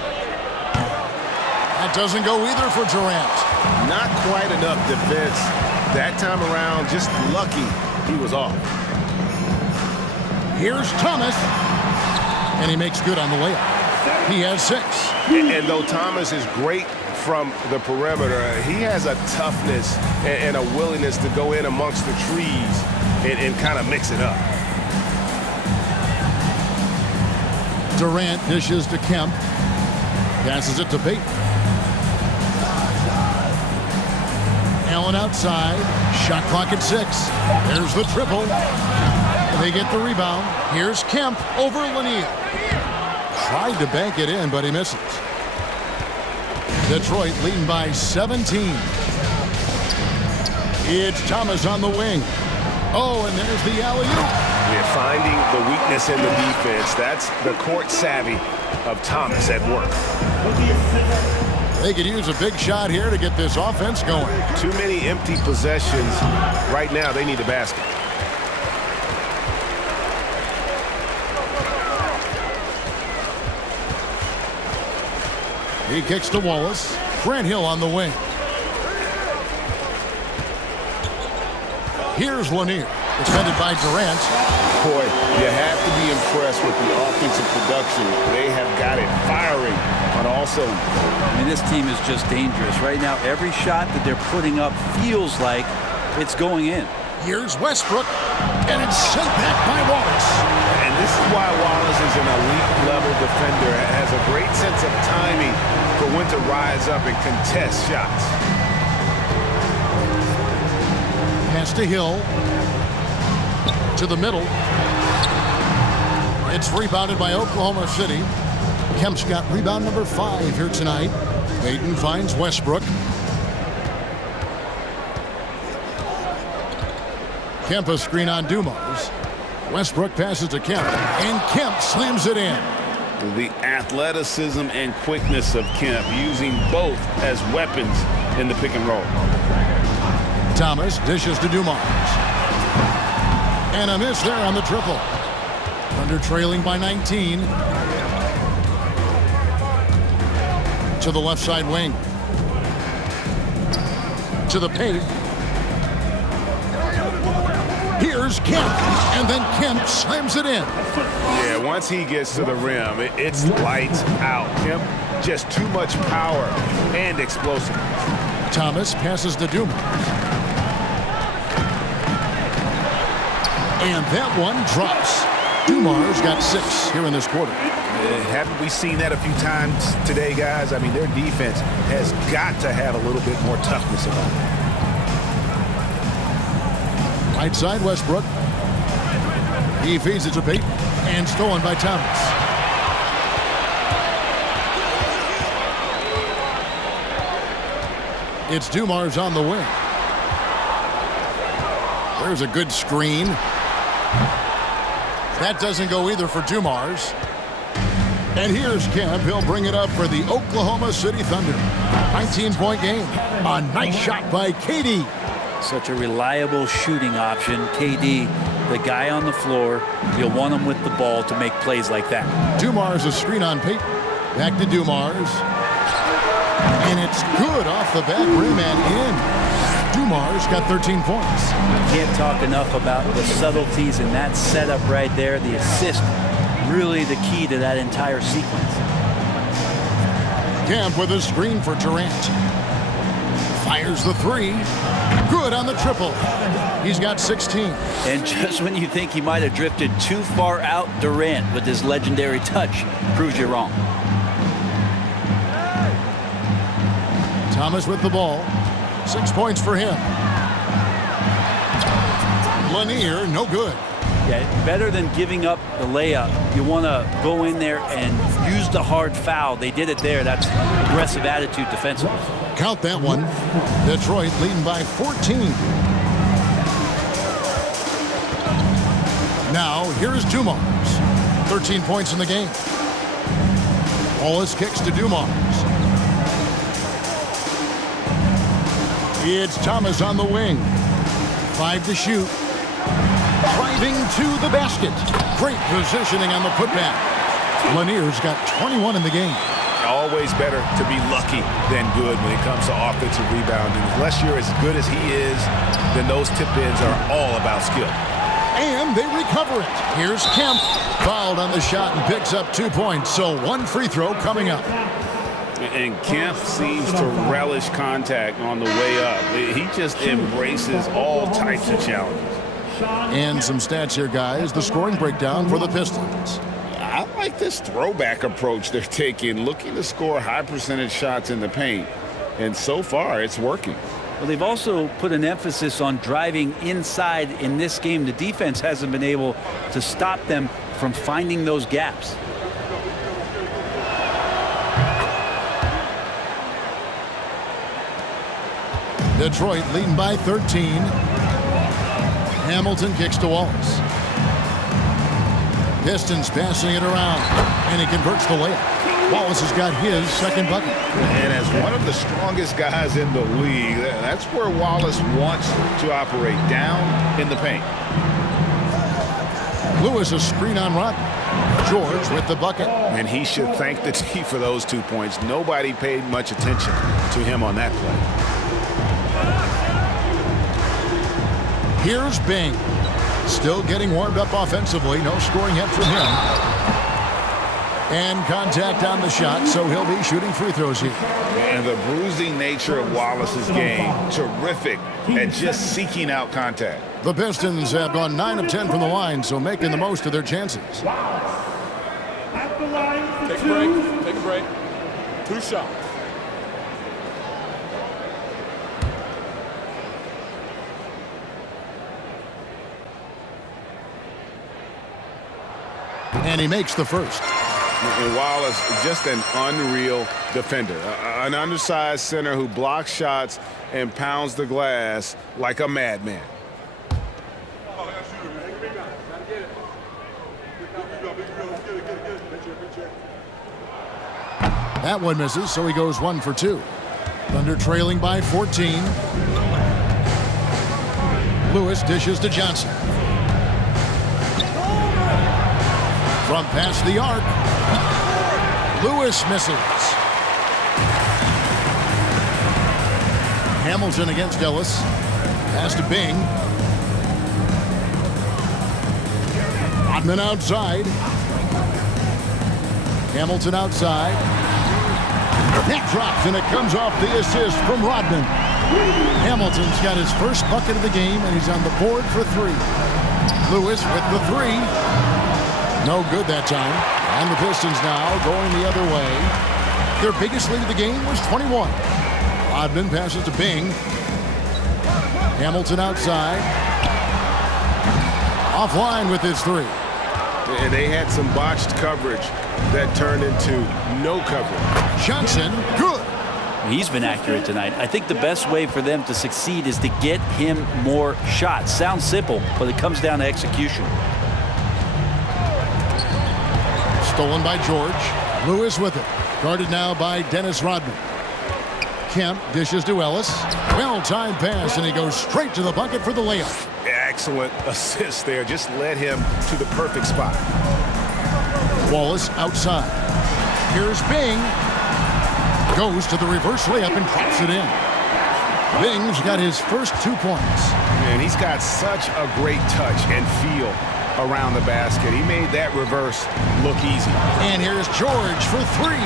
That doesn't go either for Durant. Not quite enough defense. That time around, just lucky he was off. Here's Thomas. And he makes good on the layup. He has 6. And though Thomas is great from the perimeter, he has a toughness and a willingness to go in amongst the trees and kind of mix it up. Durant dishes to Kemp. Passes it to Payton. Allen outside. Shot clock at 6. There's the triple. They get the rebound. Here's Kemp over Lanier. Tried to bank it in, but he misses. Detroit leading by 17. It's Thomas on the wing. Oh, and there's the alley-oop. Yeah, finding the weakness in the defense. That's the court savvy of Thomas at work. They could use a big shot here to get this offense going. Too many empty possessions. Right now, they need the basket. He kicks to Wallace. Grant Hill on the wing. Here's Lanier. Defended by Durant. Boy, you have to be impressed with the offensive production. They have got it firing on all cylinders. I mean, this team is just dangerous. Right now, every shot that they're putting up feels like it's going in. Here's Westbrook, and it's sent back by Wallace. And this is why Wallace is an elite-level defender. Has a great sense of timing for when to rise up and contest shots. Pass to Hill. To the middle. It's rebounded by Oklahoma City. Kemp's got rebound number 5 here tonight. Payton finds Westbrook. Kemp a screen on Dumars. Westbrook passes to Kemp, and Kemp slams it in. The athleticism and quickness of Kemp, using both as weapons in the pick and roll. Thomas dishes to Dumars. And a miss there on the triple. Thunder trailing by 19. To the left side wing. To the paint. Here's Kemp. And then Kemp slams it in. Yeah, once he gets to the rim, it's lights out. Kemp, just too much power and explosiveness. Thomas passes to Dumars. And that one drops. Dumars got 6 here in this quarter. Haven't we seen that a few times today, guys? I mean, their defense has got to have a little bit more toughness about it. Right side, Westbrook. He feeds it to Payton. And stolen by Thomas. It's Dumars on the wing. There's a good screen. That doesn't go either for Dumars. And here's Kemp. He'll bring it up for the Oklahoma City Thunder. 19-point game. A nice shot by KD. Such a reliable shooting option. KD, the guy on the floor, you'll want him with the ball to make plays like that. Dumars a screen on Payton. Back to Dumars. And it's good off the back rim and in. Dumars got 13 points. Can't talk enough about the subtleties in that setup right there. The assist, really the key to that entire sequence. Camp with a screen for Durant. Fires the 3. Good on the triple. He's got 16. And just when you think he might have drifted too far out, Durant, with his legendary touch, proves you wrong. Thomas with the ball. 6 points for him. Lanier, no good. Yeah, better than giving up the layup. You want to go in there and use the hard foul. They did it there. That's aggressive attitude defensively. Count that one. Detroit leading by 14. Now, here's Dumars. 13 points in the game. Wallace kicks to Dumars. It's Thomas on the wing. 5 to shoot. Driving to the basket. Great positioning on the putback. Lanier's got 21 in the game. Always better to be lucky than good when it comes to offensive rebounding. Unless you're as good as he is, then those tip-ins are all about skill. And they recover it. Here's Kemp. Fouled on the shot and picks up 2 points. So 1 free throw coming up. And Kemp seems to relish contact on the way up. He just embraces all types of challenges. And some stats here, guys. The scoring breakdown for the Pistons. I like this throwback approach they're taking, looking to score high percentage shots in the paint. And so far, it's working. Well, they've also put an emphasis on driving inside in this game. The defense hasn't been able to stop them from finding those gaps. Detroit leading by 13. Hamilton kicks to Wallace. Pistons passing it around, and he converts the layup. Wallace has got his second bucket. And as one of the strongest guys in the league, that's where Wallace wants to operate, down in the paint. Lewis a screen on Rodman. George with the bucket. And he should thank the team for those 2 points. Nobody paid much attention to him on that play. Here's Bing. Still getting warmed up offensively. No scoring yet from him. And contact on the shot, so he'll be shooting free throws here. And the bruising nature of Wallace's game, terrific at just seeking out contact. The Pistons have gone 9 of 10 from the line, so making the most of their chances. At the line for Take a 2. break. Take a break. 2 shots. And he makes the first. And Wallace, just an unreal defender. An undersized center who blocks shots and pounds the glass like a madman. That one misses, so he goes 1 for 2. Thunder trailing by 14. Lewis dishes to Johnson. From past the arc. Lewis misses. Hamilton against Ellis. Pass to Bing. Rodman outside. Hamilton outside. That drops, and it comes off the assist from Rodman. Hamilton's got his first bucket of the game, and he's on the board for 3. Lewis with the 3. No good that time. And the Pistons now going the other way. Their biggest lead of the game was 21. Rodman passes to Bing. Hamilton outside. Offline with his 3. And they had some botched coverage that turned into no coverage. Johnson, good. He's been accurate tonight. I think the best way for them to succeed is to get him more shots. Sounds simple, but it comes down to execution. Stolen by George. Lewis with it. Guarded now by Dennis Rodman. Kemp dishes to Ellis. Well-timed pass, and he goes straight to the bucket for the layup. Excellent assist there. Just led him to the perfect spot. Wallace outside. Here's Bing. Goes to the reverse layup and drops it in. Bing's got his first 2 points. And he's got such a great touch and feel around the basket. He made that reverse look easy. And here's George for 3.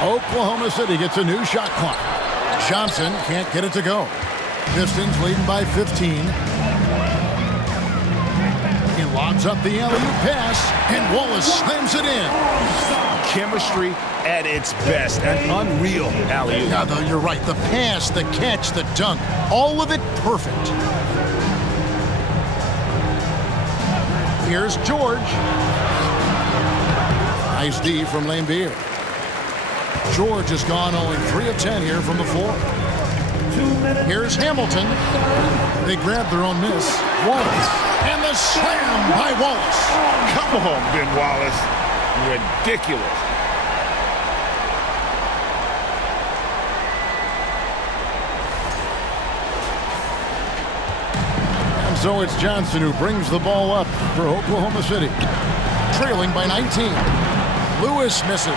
Oklahoma City gets a new shot clock. Johnson can't get it to go. Pistons leading by 15. He lobs up the alley-oop pass, and Wallace slams it in. Chemistry at its best. An unreal alley-oop. Yeah, though, you're right. The pass, the catch, the dunk, all of it perfect. Here's George. Nice D from Lambeer. George has gone only 3 of 10 here from the floor. Here's Hamilton. They grab their own miss. Wallace. And the slam by Wallace. Come on, Ben Wallace. Ridiculous. And so it's Johnson who brings the ball up for Oklahoma City. Trailing by 19. Lewis misses.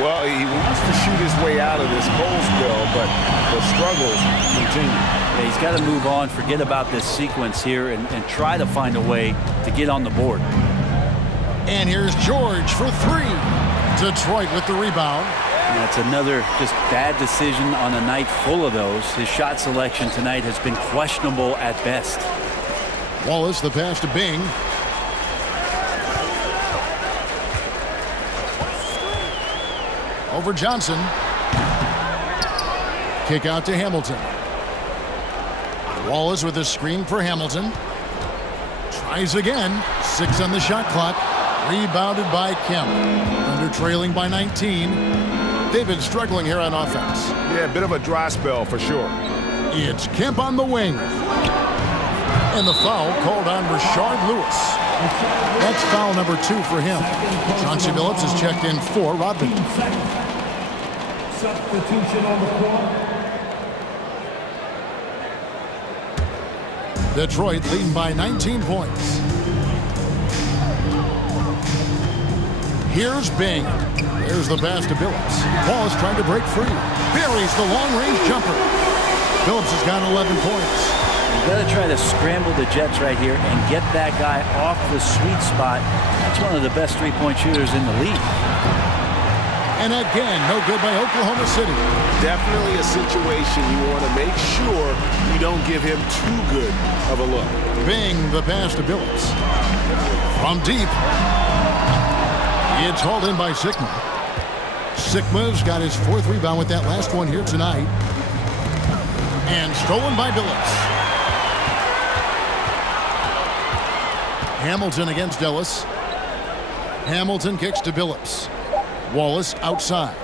Well, he wants to shoot his way out of this cold spell, but the struggles continue. Yeah, he's got to move on, forget about this sequence here, and try to find a way to get on the board. And here's George for 3. Detroit with the rebound. That's another just bad decision on a night full of those. His shot selection tonight has been questionable at best. Wallace, the pass to Bing. Over Johnson. Kick out to Hamilton. Wallace with a screen for Hamilton. Tries again. 6 on the shot clock. Rebounded by Kemp. Under trailing by 19. They've been struggling here on offense. Yeah, a bit of a dry spell for sure. It's Kemp on the wing. And the foul called on Rashard Lewis. That's foul number 2 for him. Chauncey Billups has checked in for Rodman. Substitution on the floor. Detroit leading by 19 points. Here's Bing. There's the pass to Billups. Wallace trying to break free. Buries the long-range jumper. Billups has got 11 points. You've got to try to scramble the Jets right here and get that guy off the sweet spot. That's one of the best three-point shooters in the league. And again, no good by Oklahoma City. Definitely a situation you want to make sure you don't give him too good of a look. Bing, the pass to Billups. From deep. It's hauled in by Sigma. Sigma's got his 4th rebound with that last one here tonight. And stolen by Billups. Hamilton against Ellis. Hamilton kicks to Billups. Wallace outside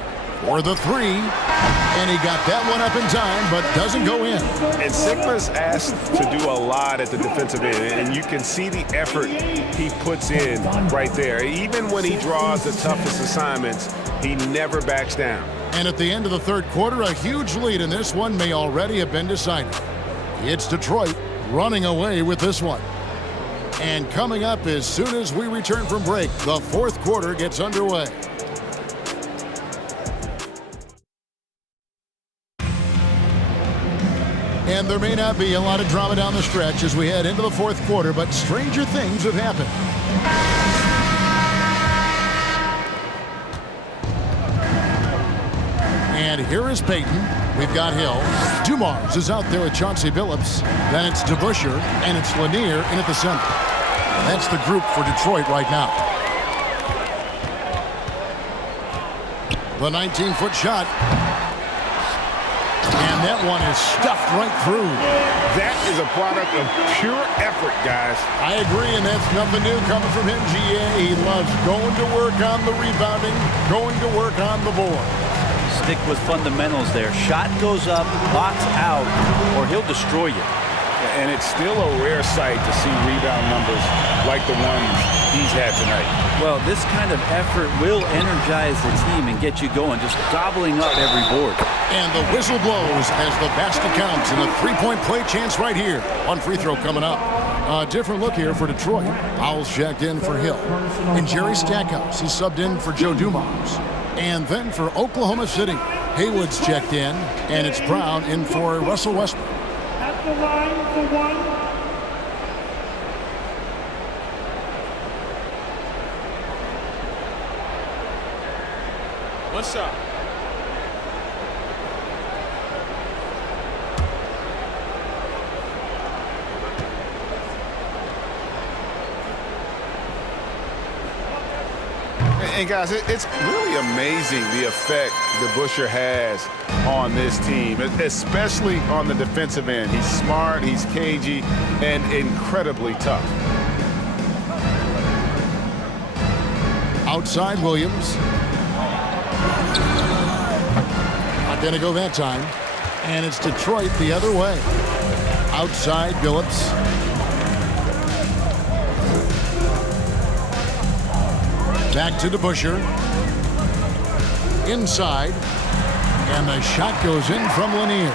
for the 3. And he got that one up in time, but doesn't go in. And Sigma's asked to do a lot at the defensive end, and you can see the effort he puts in right there. Even when he draws the toughest assignments, he never backs down. And at the end of the 3rd quarter, a huge lead in this one may already have been decided. It's Detroit running away with this one. And coming up as soon as we return from break, the 4th quarter gets underway. And there may not be a lot of drama down the stretch as we head into the 4th quarter, but stranger things have happened. And here is Payton. We've got Hill. Dumars is out there with Chauncey Billups. Then it's DeBusschere, and it's Lanier in at the center. That's the group for Detroit right now. The 19-foot shot. And that one is stuffed right through. That is a product of pure effort, guys. I agree, and that's nothing new coming from him, GA. He loves going to work on the rebounding, going to work on the board. Stick with fundamentals there. Shot goes up, box out, or he'll destroy you. And it's still a rare sight to see rebound numbers like the ones he's had tonight. Well, this kind of effort will energize the team and get you going, just gobbling up every board. And the whistle blows as the basket counts, and a 3-point play chance right here. One free throw coming up. A different look here for Detroit. Powell's checked in for Hill. And Jerry Stackhouse is subbed in for Joe Dumars. And then for Oklahoma City, Haywood's checked in, and it's Brown in for Russell Westbrook. At the line for 1. One shot. And guys, it's really amazing the effect DeBusschere has on this team, especially on the defensive end. He's smart, he's cagey, and incredibly tough. Outside Williams. Not going to go that time. And it's Detroit the other way. Outside Billups. Back to DeBusschere. Inside. And the shot goes in from Lanier.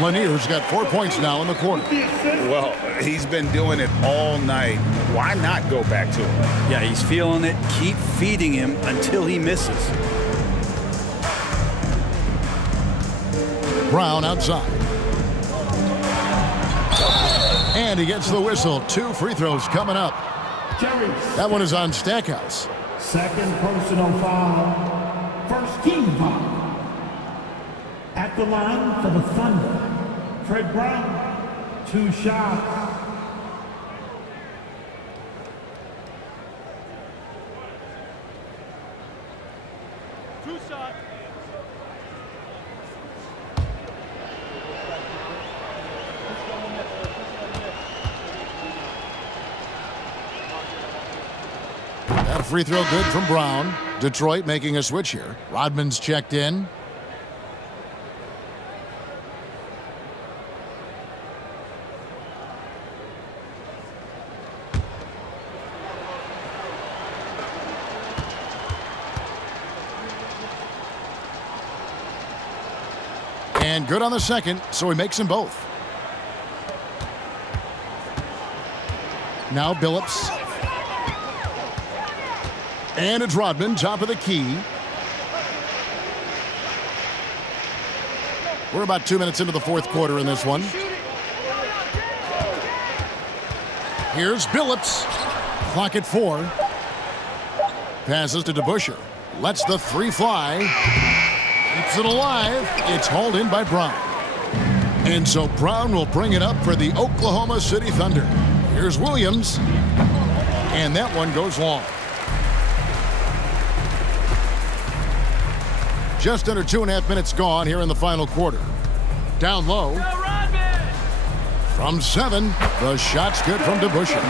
Lanier's got 4 points now in the quarter. Well, he's been doing it all night. Why not go back to him? Yeah, he's feeling it. Keep feeding him until he misses. Brown outside. And he gets the whistle. 2 free throws coming up. That one is on Stackhouse. Second personal foul. First team foul. At the line for the Thunder, Fred Brown, 2 shots. That free throw good from Brown. Detroit making a switch here. Rodman's checked in. And good on the second, so he makes them both. Now Billups. And it's Rodman, top of the key. We're about 2 minutes into the fourth quarter in this one. Here's Billups. Clock at 4. Passes to DeBusschere. Lets the 3 fly. Keeps it alive. It's hauled in by Brown. And so Brown will bring it up for the Oklahoma City Thunder. Here's Williams. And that one goes long. Just under 2.5 minutes gone here in the final quarter. Down low. From 7, the shot's good from DeBusschere.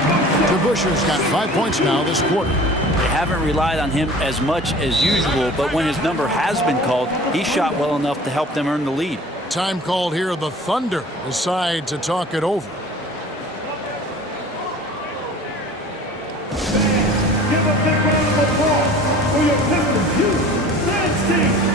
DeBusschere's got 5 points now this quarter. They haven't relied on him as much as usual, but when his number has been called, he shot well enough to help them earn the lead. Time called here. The Thunder decide to talk it over. Give a big round of applause for your Pistons youth dance team.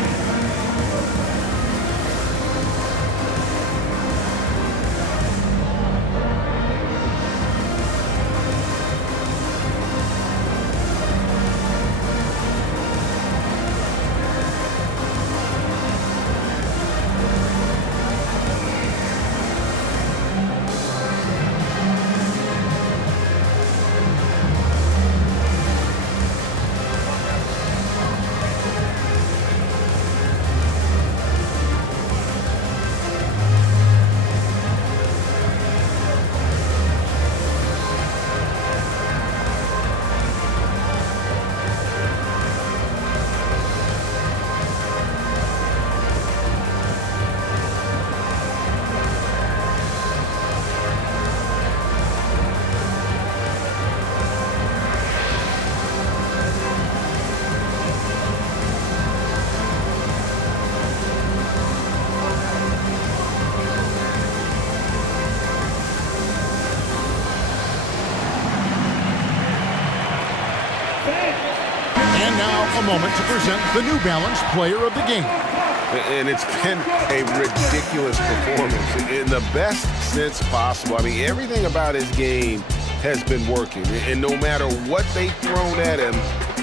A moment to present the New Balance Player of the Game. And it's been a ridiculous performance in the best sense possible. I mean, everything about his game has been working. And no matter what they've thrown at him,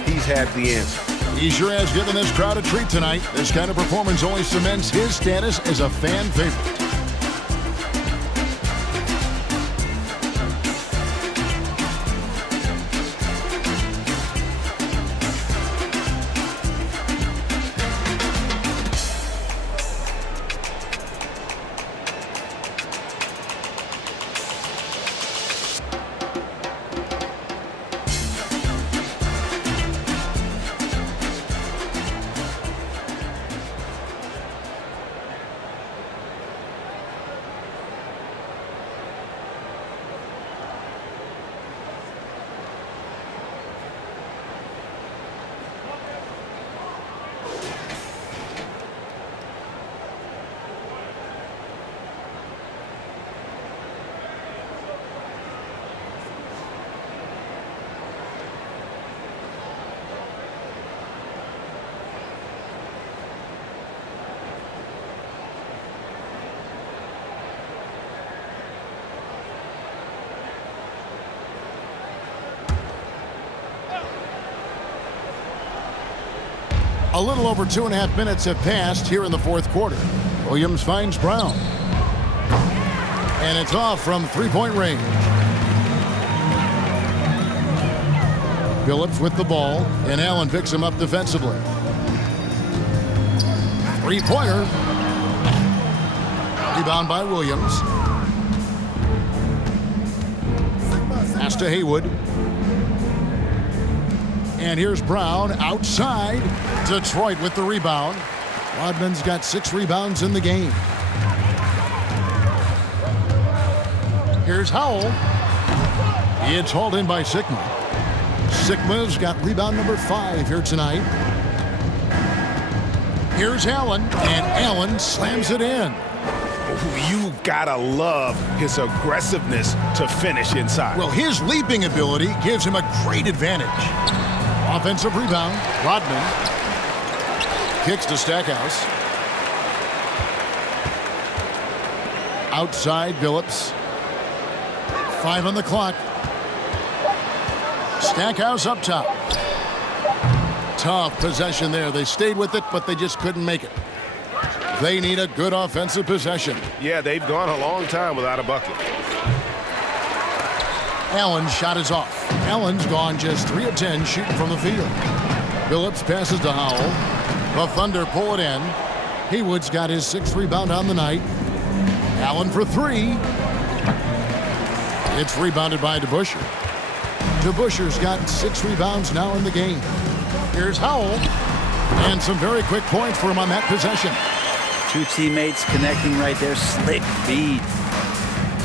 he's had the answer. He sure has given this crowd a treat tonight. This kind of performance only cements his status as a fan favorite. A little over 2.5 minutes have passed here in the fourth quarter. Williams finds Brown. And it's off from three-point range. Phillips with the ball, and Allen picks him up defensively. Three-pointer. Rebound by Williams. Pass to Haywood. And here's Brown outside. Detroit with the rebound. Rodman's got 6 rebounds in the game. Here's Howell. It's hauled in by Sigma. Sigma's got rebound number 5 here tonight. Here's Allen, and Allen slams it in. You gotta love his aggressiveness to finish inside. Well, his leaping ability gives him a great advantage. Offensive rebound, Rodman. Kicks to Stackhouse. Outside, Phillips. 5 on the clock. Stackhouse up top. Tough possession there. They stayed with it, but they just couldn't make it. They need a good offensive possession. Yeah, they've gone a long time without a bucket. Allen's shot is off. Allen's gone just 3 of 10 shooting from the field. Phillips passes to Howell. The Thunder pull it in. Haywood's got his 6th rebound on the night. Allen for 3. It's rebounded by DeBusschere. DeBusschere's got 6 rebounds now in the game. Here's Howell. And some very quick points for him on that possession. 2 teammates connecting right there. Slick feed.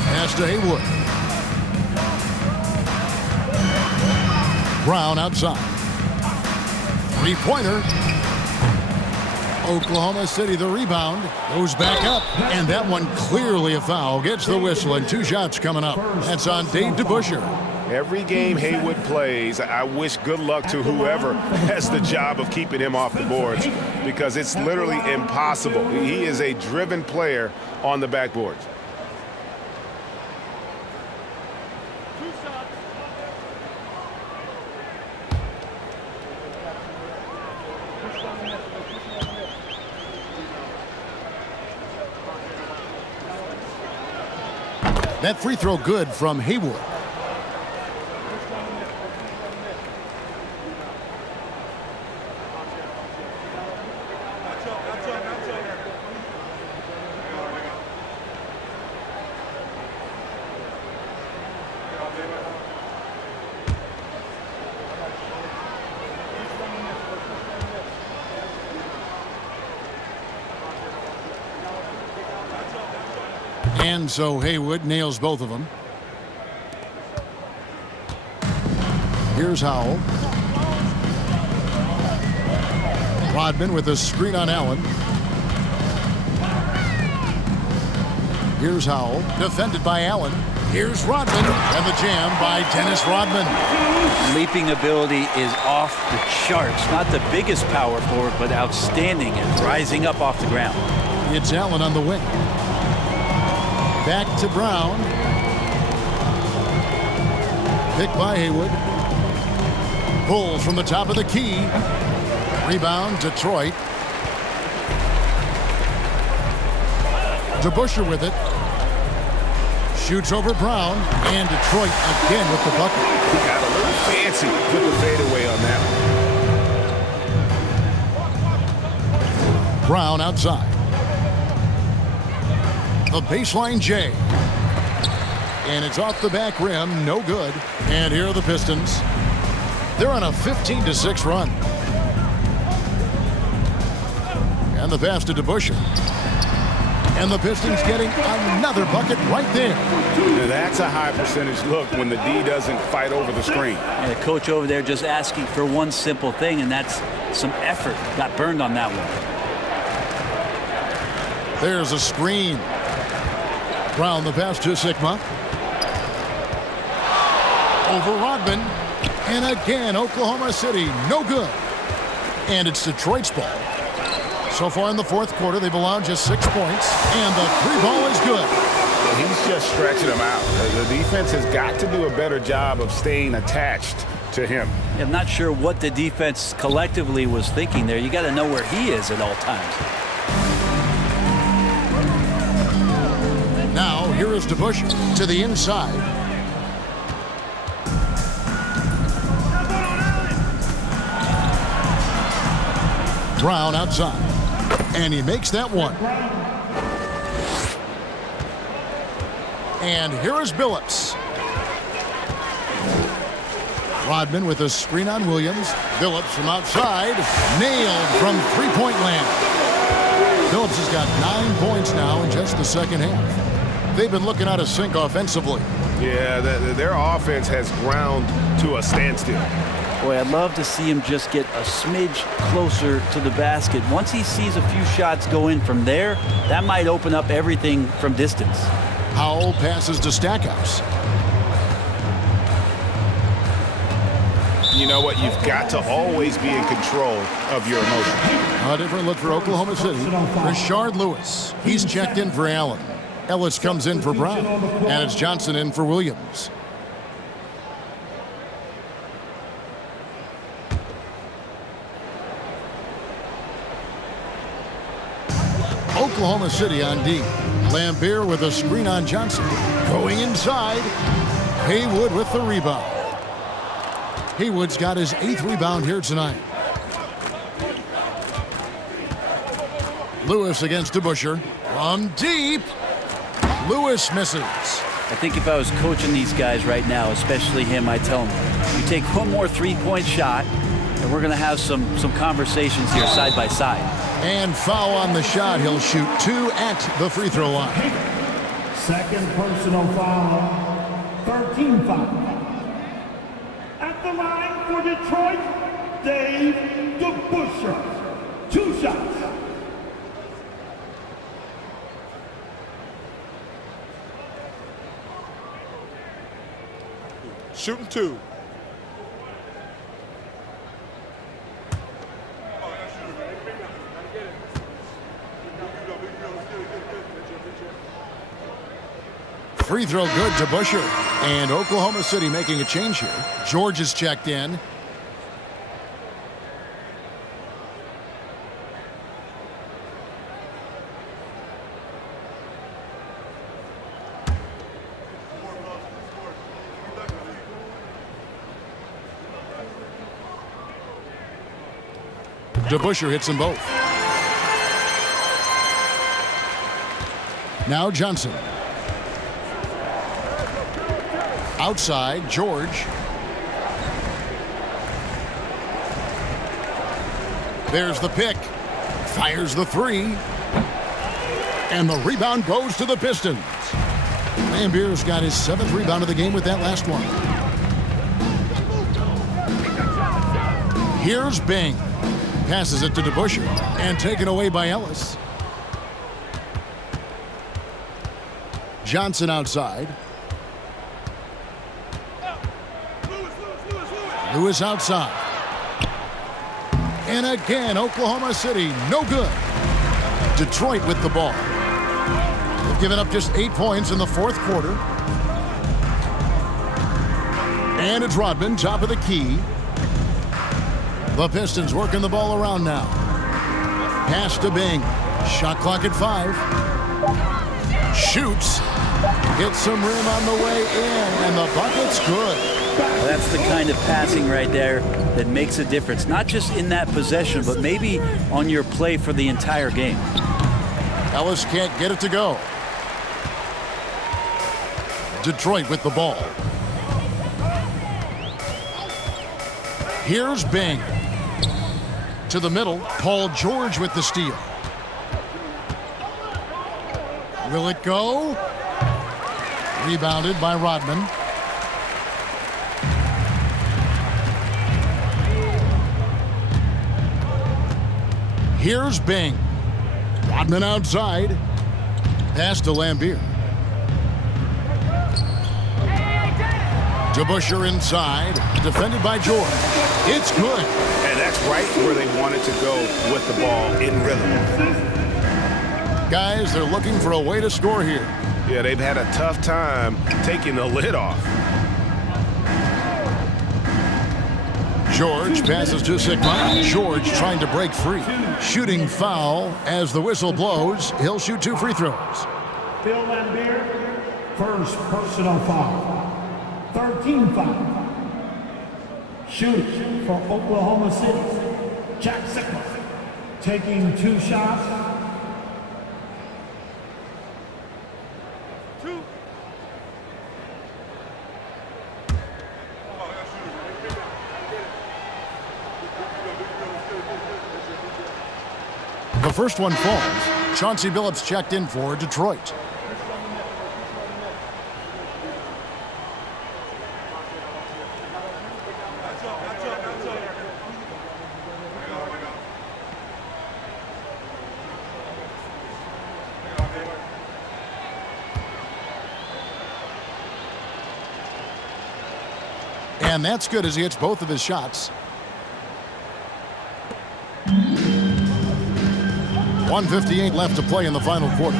Pass to Haywood. Brown outside. Three-pointer. Oklahoma City the rebound. Goes back up. And that one clearly a foul. Gets the whistle and 2 shots coming up. That's on Dave DeBusschere. Every game Haywood plays, I wish good luck to whoever has the job of keeping him off the boards because it's literally impossible. He is a driven player on the backboards. That free throw good from Haywood. And so Haywood nails both of them. Here's Howell. Rodman with a screen on Allen. Here's Howell, defended by Allen. Here's Rodman, and the jam by Dennis Rodman. Leaping ability is off the charts. Not the biggest power forward, but outstanding and rising up off the ground. It's Allen on the wing. Back to Brown. Picked by Haywood. Pulls from the top of the key. Rebound, Detroit. DeBusschere with it. Shoots over Brown. And Detroit again with the bucket. He got a little fancy with the fadeaway on that one. Brown outside. The baseline J. And it's off the back rim, no good. And here are the Pistons. They're on a 15-6 run. And the pass to DeBusschere. And the Pistons getting another bucket right there. Now that's a high percentage look when the D doesn't fight over the screen. And the coach over there just asking for one simple thing, and that's some effort. Got burned on that one. There's a screen. Brown the pass to Sigma. Over Rodman. And again, Oklahoma City, no good. And it's Detroit's ball. So far in the fourth quarter, they've allowed just 6 points. And the 3 ball is good. He's just stretching them out. The defense has got to do a better job of staying attached to him. I'm not sure what the defense collectively was thinking there. You got to know where he is at all times. Now, here is DeBusschere to the inside. Brown outside. And he makes that one. And here is Billups. Rodman with a screen on Williams. Billups from outside. Nailed from three-point land. Billups has got 9 points now in just the second half. They've been looking out of sync offensively. Yeah, their offense has ground to a standstill. Boy, I'd love to see him just get a smidge closer to the basket. Once he sees a few shots go in from there, that might open up everything from distance. Howell passes to Stackhouse. You know what? You've got to always be in control of your emotions. A different look for Oklahoma City. Rashard Lewis. He's checked in for Allen. Ellis comes in for Brown. And it's Johnson in for Williams. Oklahoma City on D. Lambeer with a screen on Johnson. Going inside. Haywood with the rebound. Haywood's got his 8th rebound here tonight. Lewis against DeBusschere. From deep. Lewis misses. I think if I was coaching these guys right now, especially him, I'd tell him, you take one more three-point shot, and we're going to have some conversations here side by side. And foul on the shot. He'll shoot 2 at the free throw line. Second personal foul. 13 foul. At the line for Detroit, Dave DeBusschere. 2 shots. Shooting 2. Free throw good to DeBusschere. And Oklahoma City making a change here. George is checked in. DeBusschere hits them both. Now Johnson. Outside, George. There's the pick. Fires the 3. And the rebound goes to the Pistons. Lambeer's got his 7th rebound of the game with that last one. Here's Bing. Passes it to DeBusschere. And taken away by Ellis. Johnson outside. Lewis outside. And again, Oklahoma City, no good. Detroit with the ball. They've given up just 8 points in the 4th quarter. And it's Rodman, top of the key. The Pistons working the ball around now. Pass to Bing. Shot clock at 5. Shoots. Hits some rim on the way in, and the bucket's good. That's the kind of passing right there that makes a difference, not just in that possession, but maybe on your play for the entire game. Ellis can't get it to go. Detroit with the ball. Here's Bing. To the middle, Paul George with the steal. Will it go? Rebounded by Rodman. Here's Bing. Rodman outside. Pass to Lambeer. DeBusschere inside. Defended by George. It's good. And that's right where they wanted to go with the ball, in rhythm. Guys, they're looking for a way to score here. Yeah, they've had a tough time taking the lid off. George passes to Sigma. George trying to break free. Shooting foul as the whistle blows. He'll shoot 2 free throws. Phil Lambert, first personal foul. 13 foul. Shooting for Oklahoma City, Jack Sigma, taking 2 shots. The first one falls. Chauncey Billups checked in for Detroit. And that's good as he hits both of his shots. 1:58 left to play in the final quarter.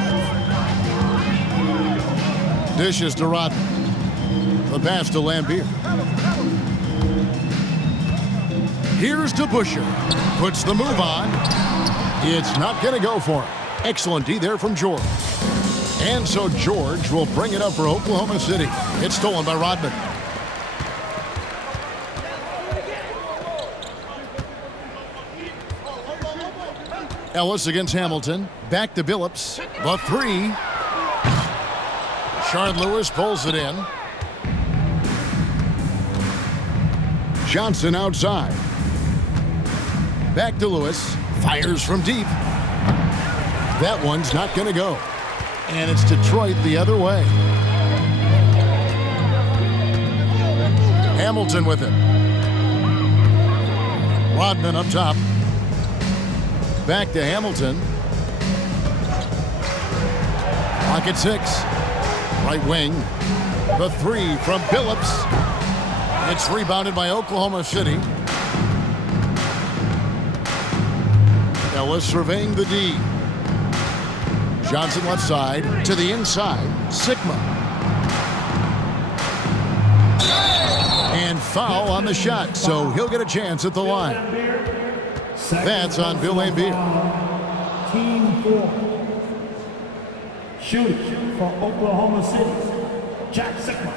Dishes to Rodman. The pass to Lambier. Here's to Busher. Puts the move on. It's not going to go for him. Excellent D there from George. And so George will bring it up for Oklahoma City. It's stolen by Rodman. Ellis against Hamilton. Back to Billups. The 3. Shard Lewis pulls it in. Johnson outside. Back to Lewis. Fires from deep. That one's not going to go. And it's Detroit the other way. Hamilton with it. Rodman up top. Back to Hamilton. Clock at 6. Right wing. The 3 from Billups. It's rebounded by Oklahoma City. Ellis surveying the D. Johnson left side to the inside. Sigma. And foul on the shot, so he'll get a chance at the line. That's on Bill Lambier. Team 4. Shooting for Oklahoma City, Jack Sigma.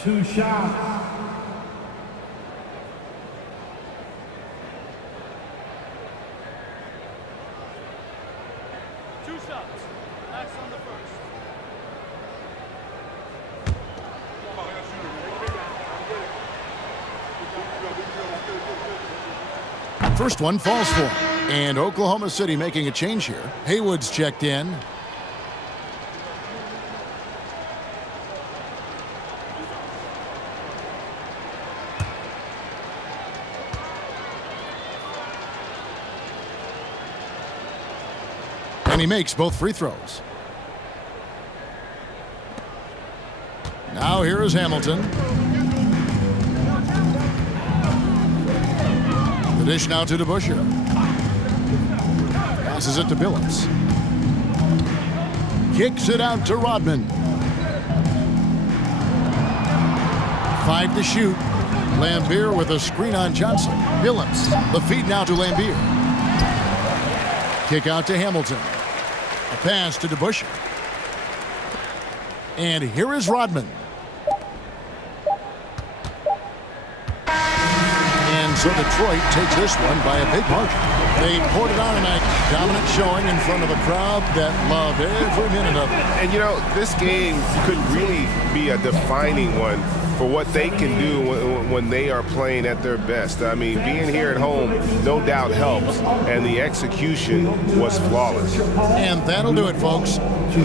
2 shots. First one falls for him. And Oklahoma City making a change here. Haywood's checked in. And he makes both free throws. Now here is Hamilton. The dish now to DeBusschere. Passes it to Billups. Kicks it out to Rodman. 5 to shoot. Lambier with a screen on Johnson. Billups. The feed now to Lambier. Kick out to Hamilton. A pass to DeBusschere. And here is Rodman. And so Detroit takes this one by a big margin. They poured it on tonight. Dominant showing in front of a crowd that loved every minute of it. And you know, this game could really be a defining one for what they can do when they are playing at their best. I mean, being here at home no doubt helps, and the execution was flawless. And that'll do it, folks.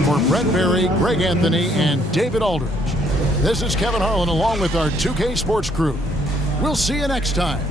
For Brett Berry, Greg Anthony, and David Aldridge, this is Kevin Harlan along with our 2K Sports crew. We'll see you next time.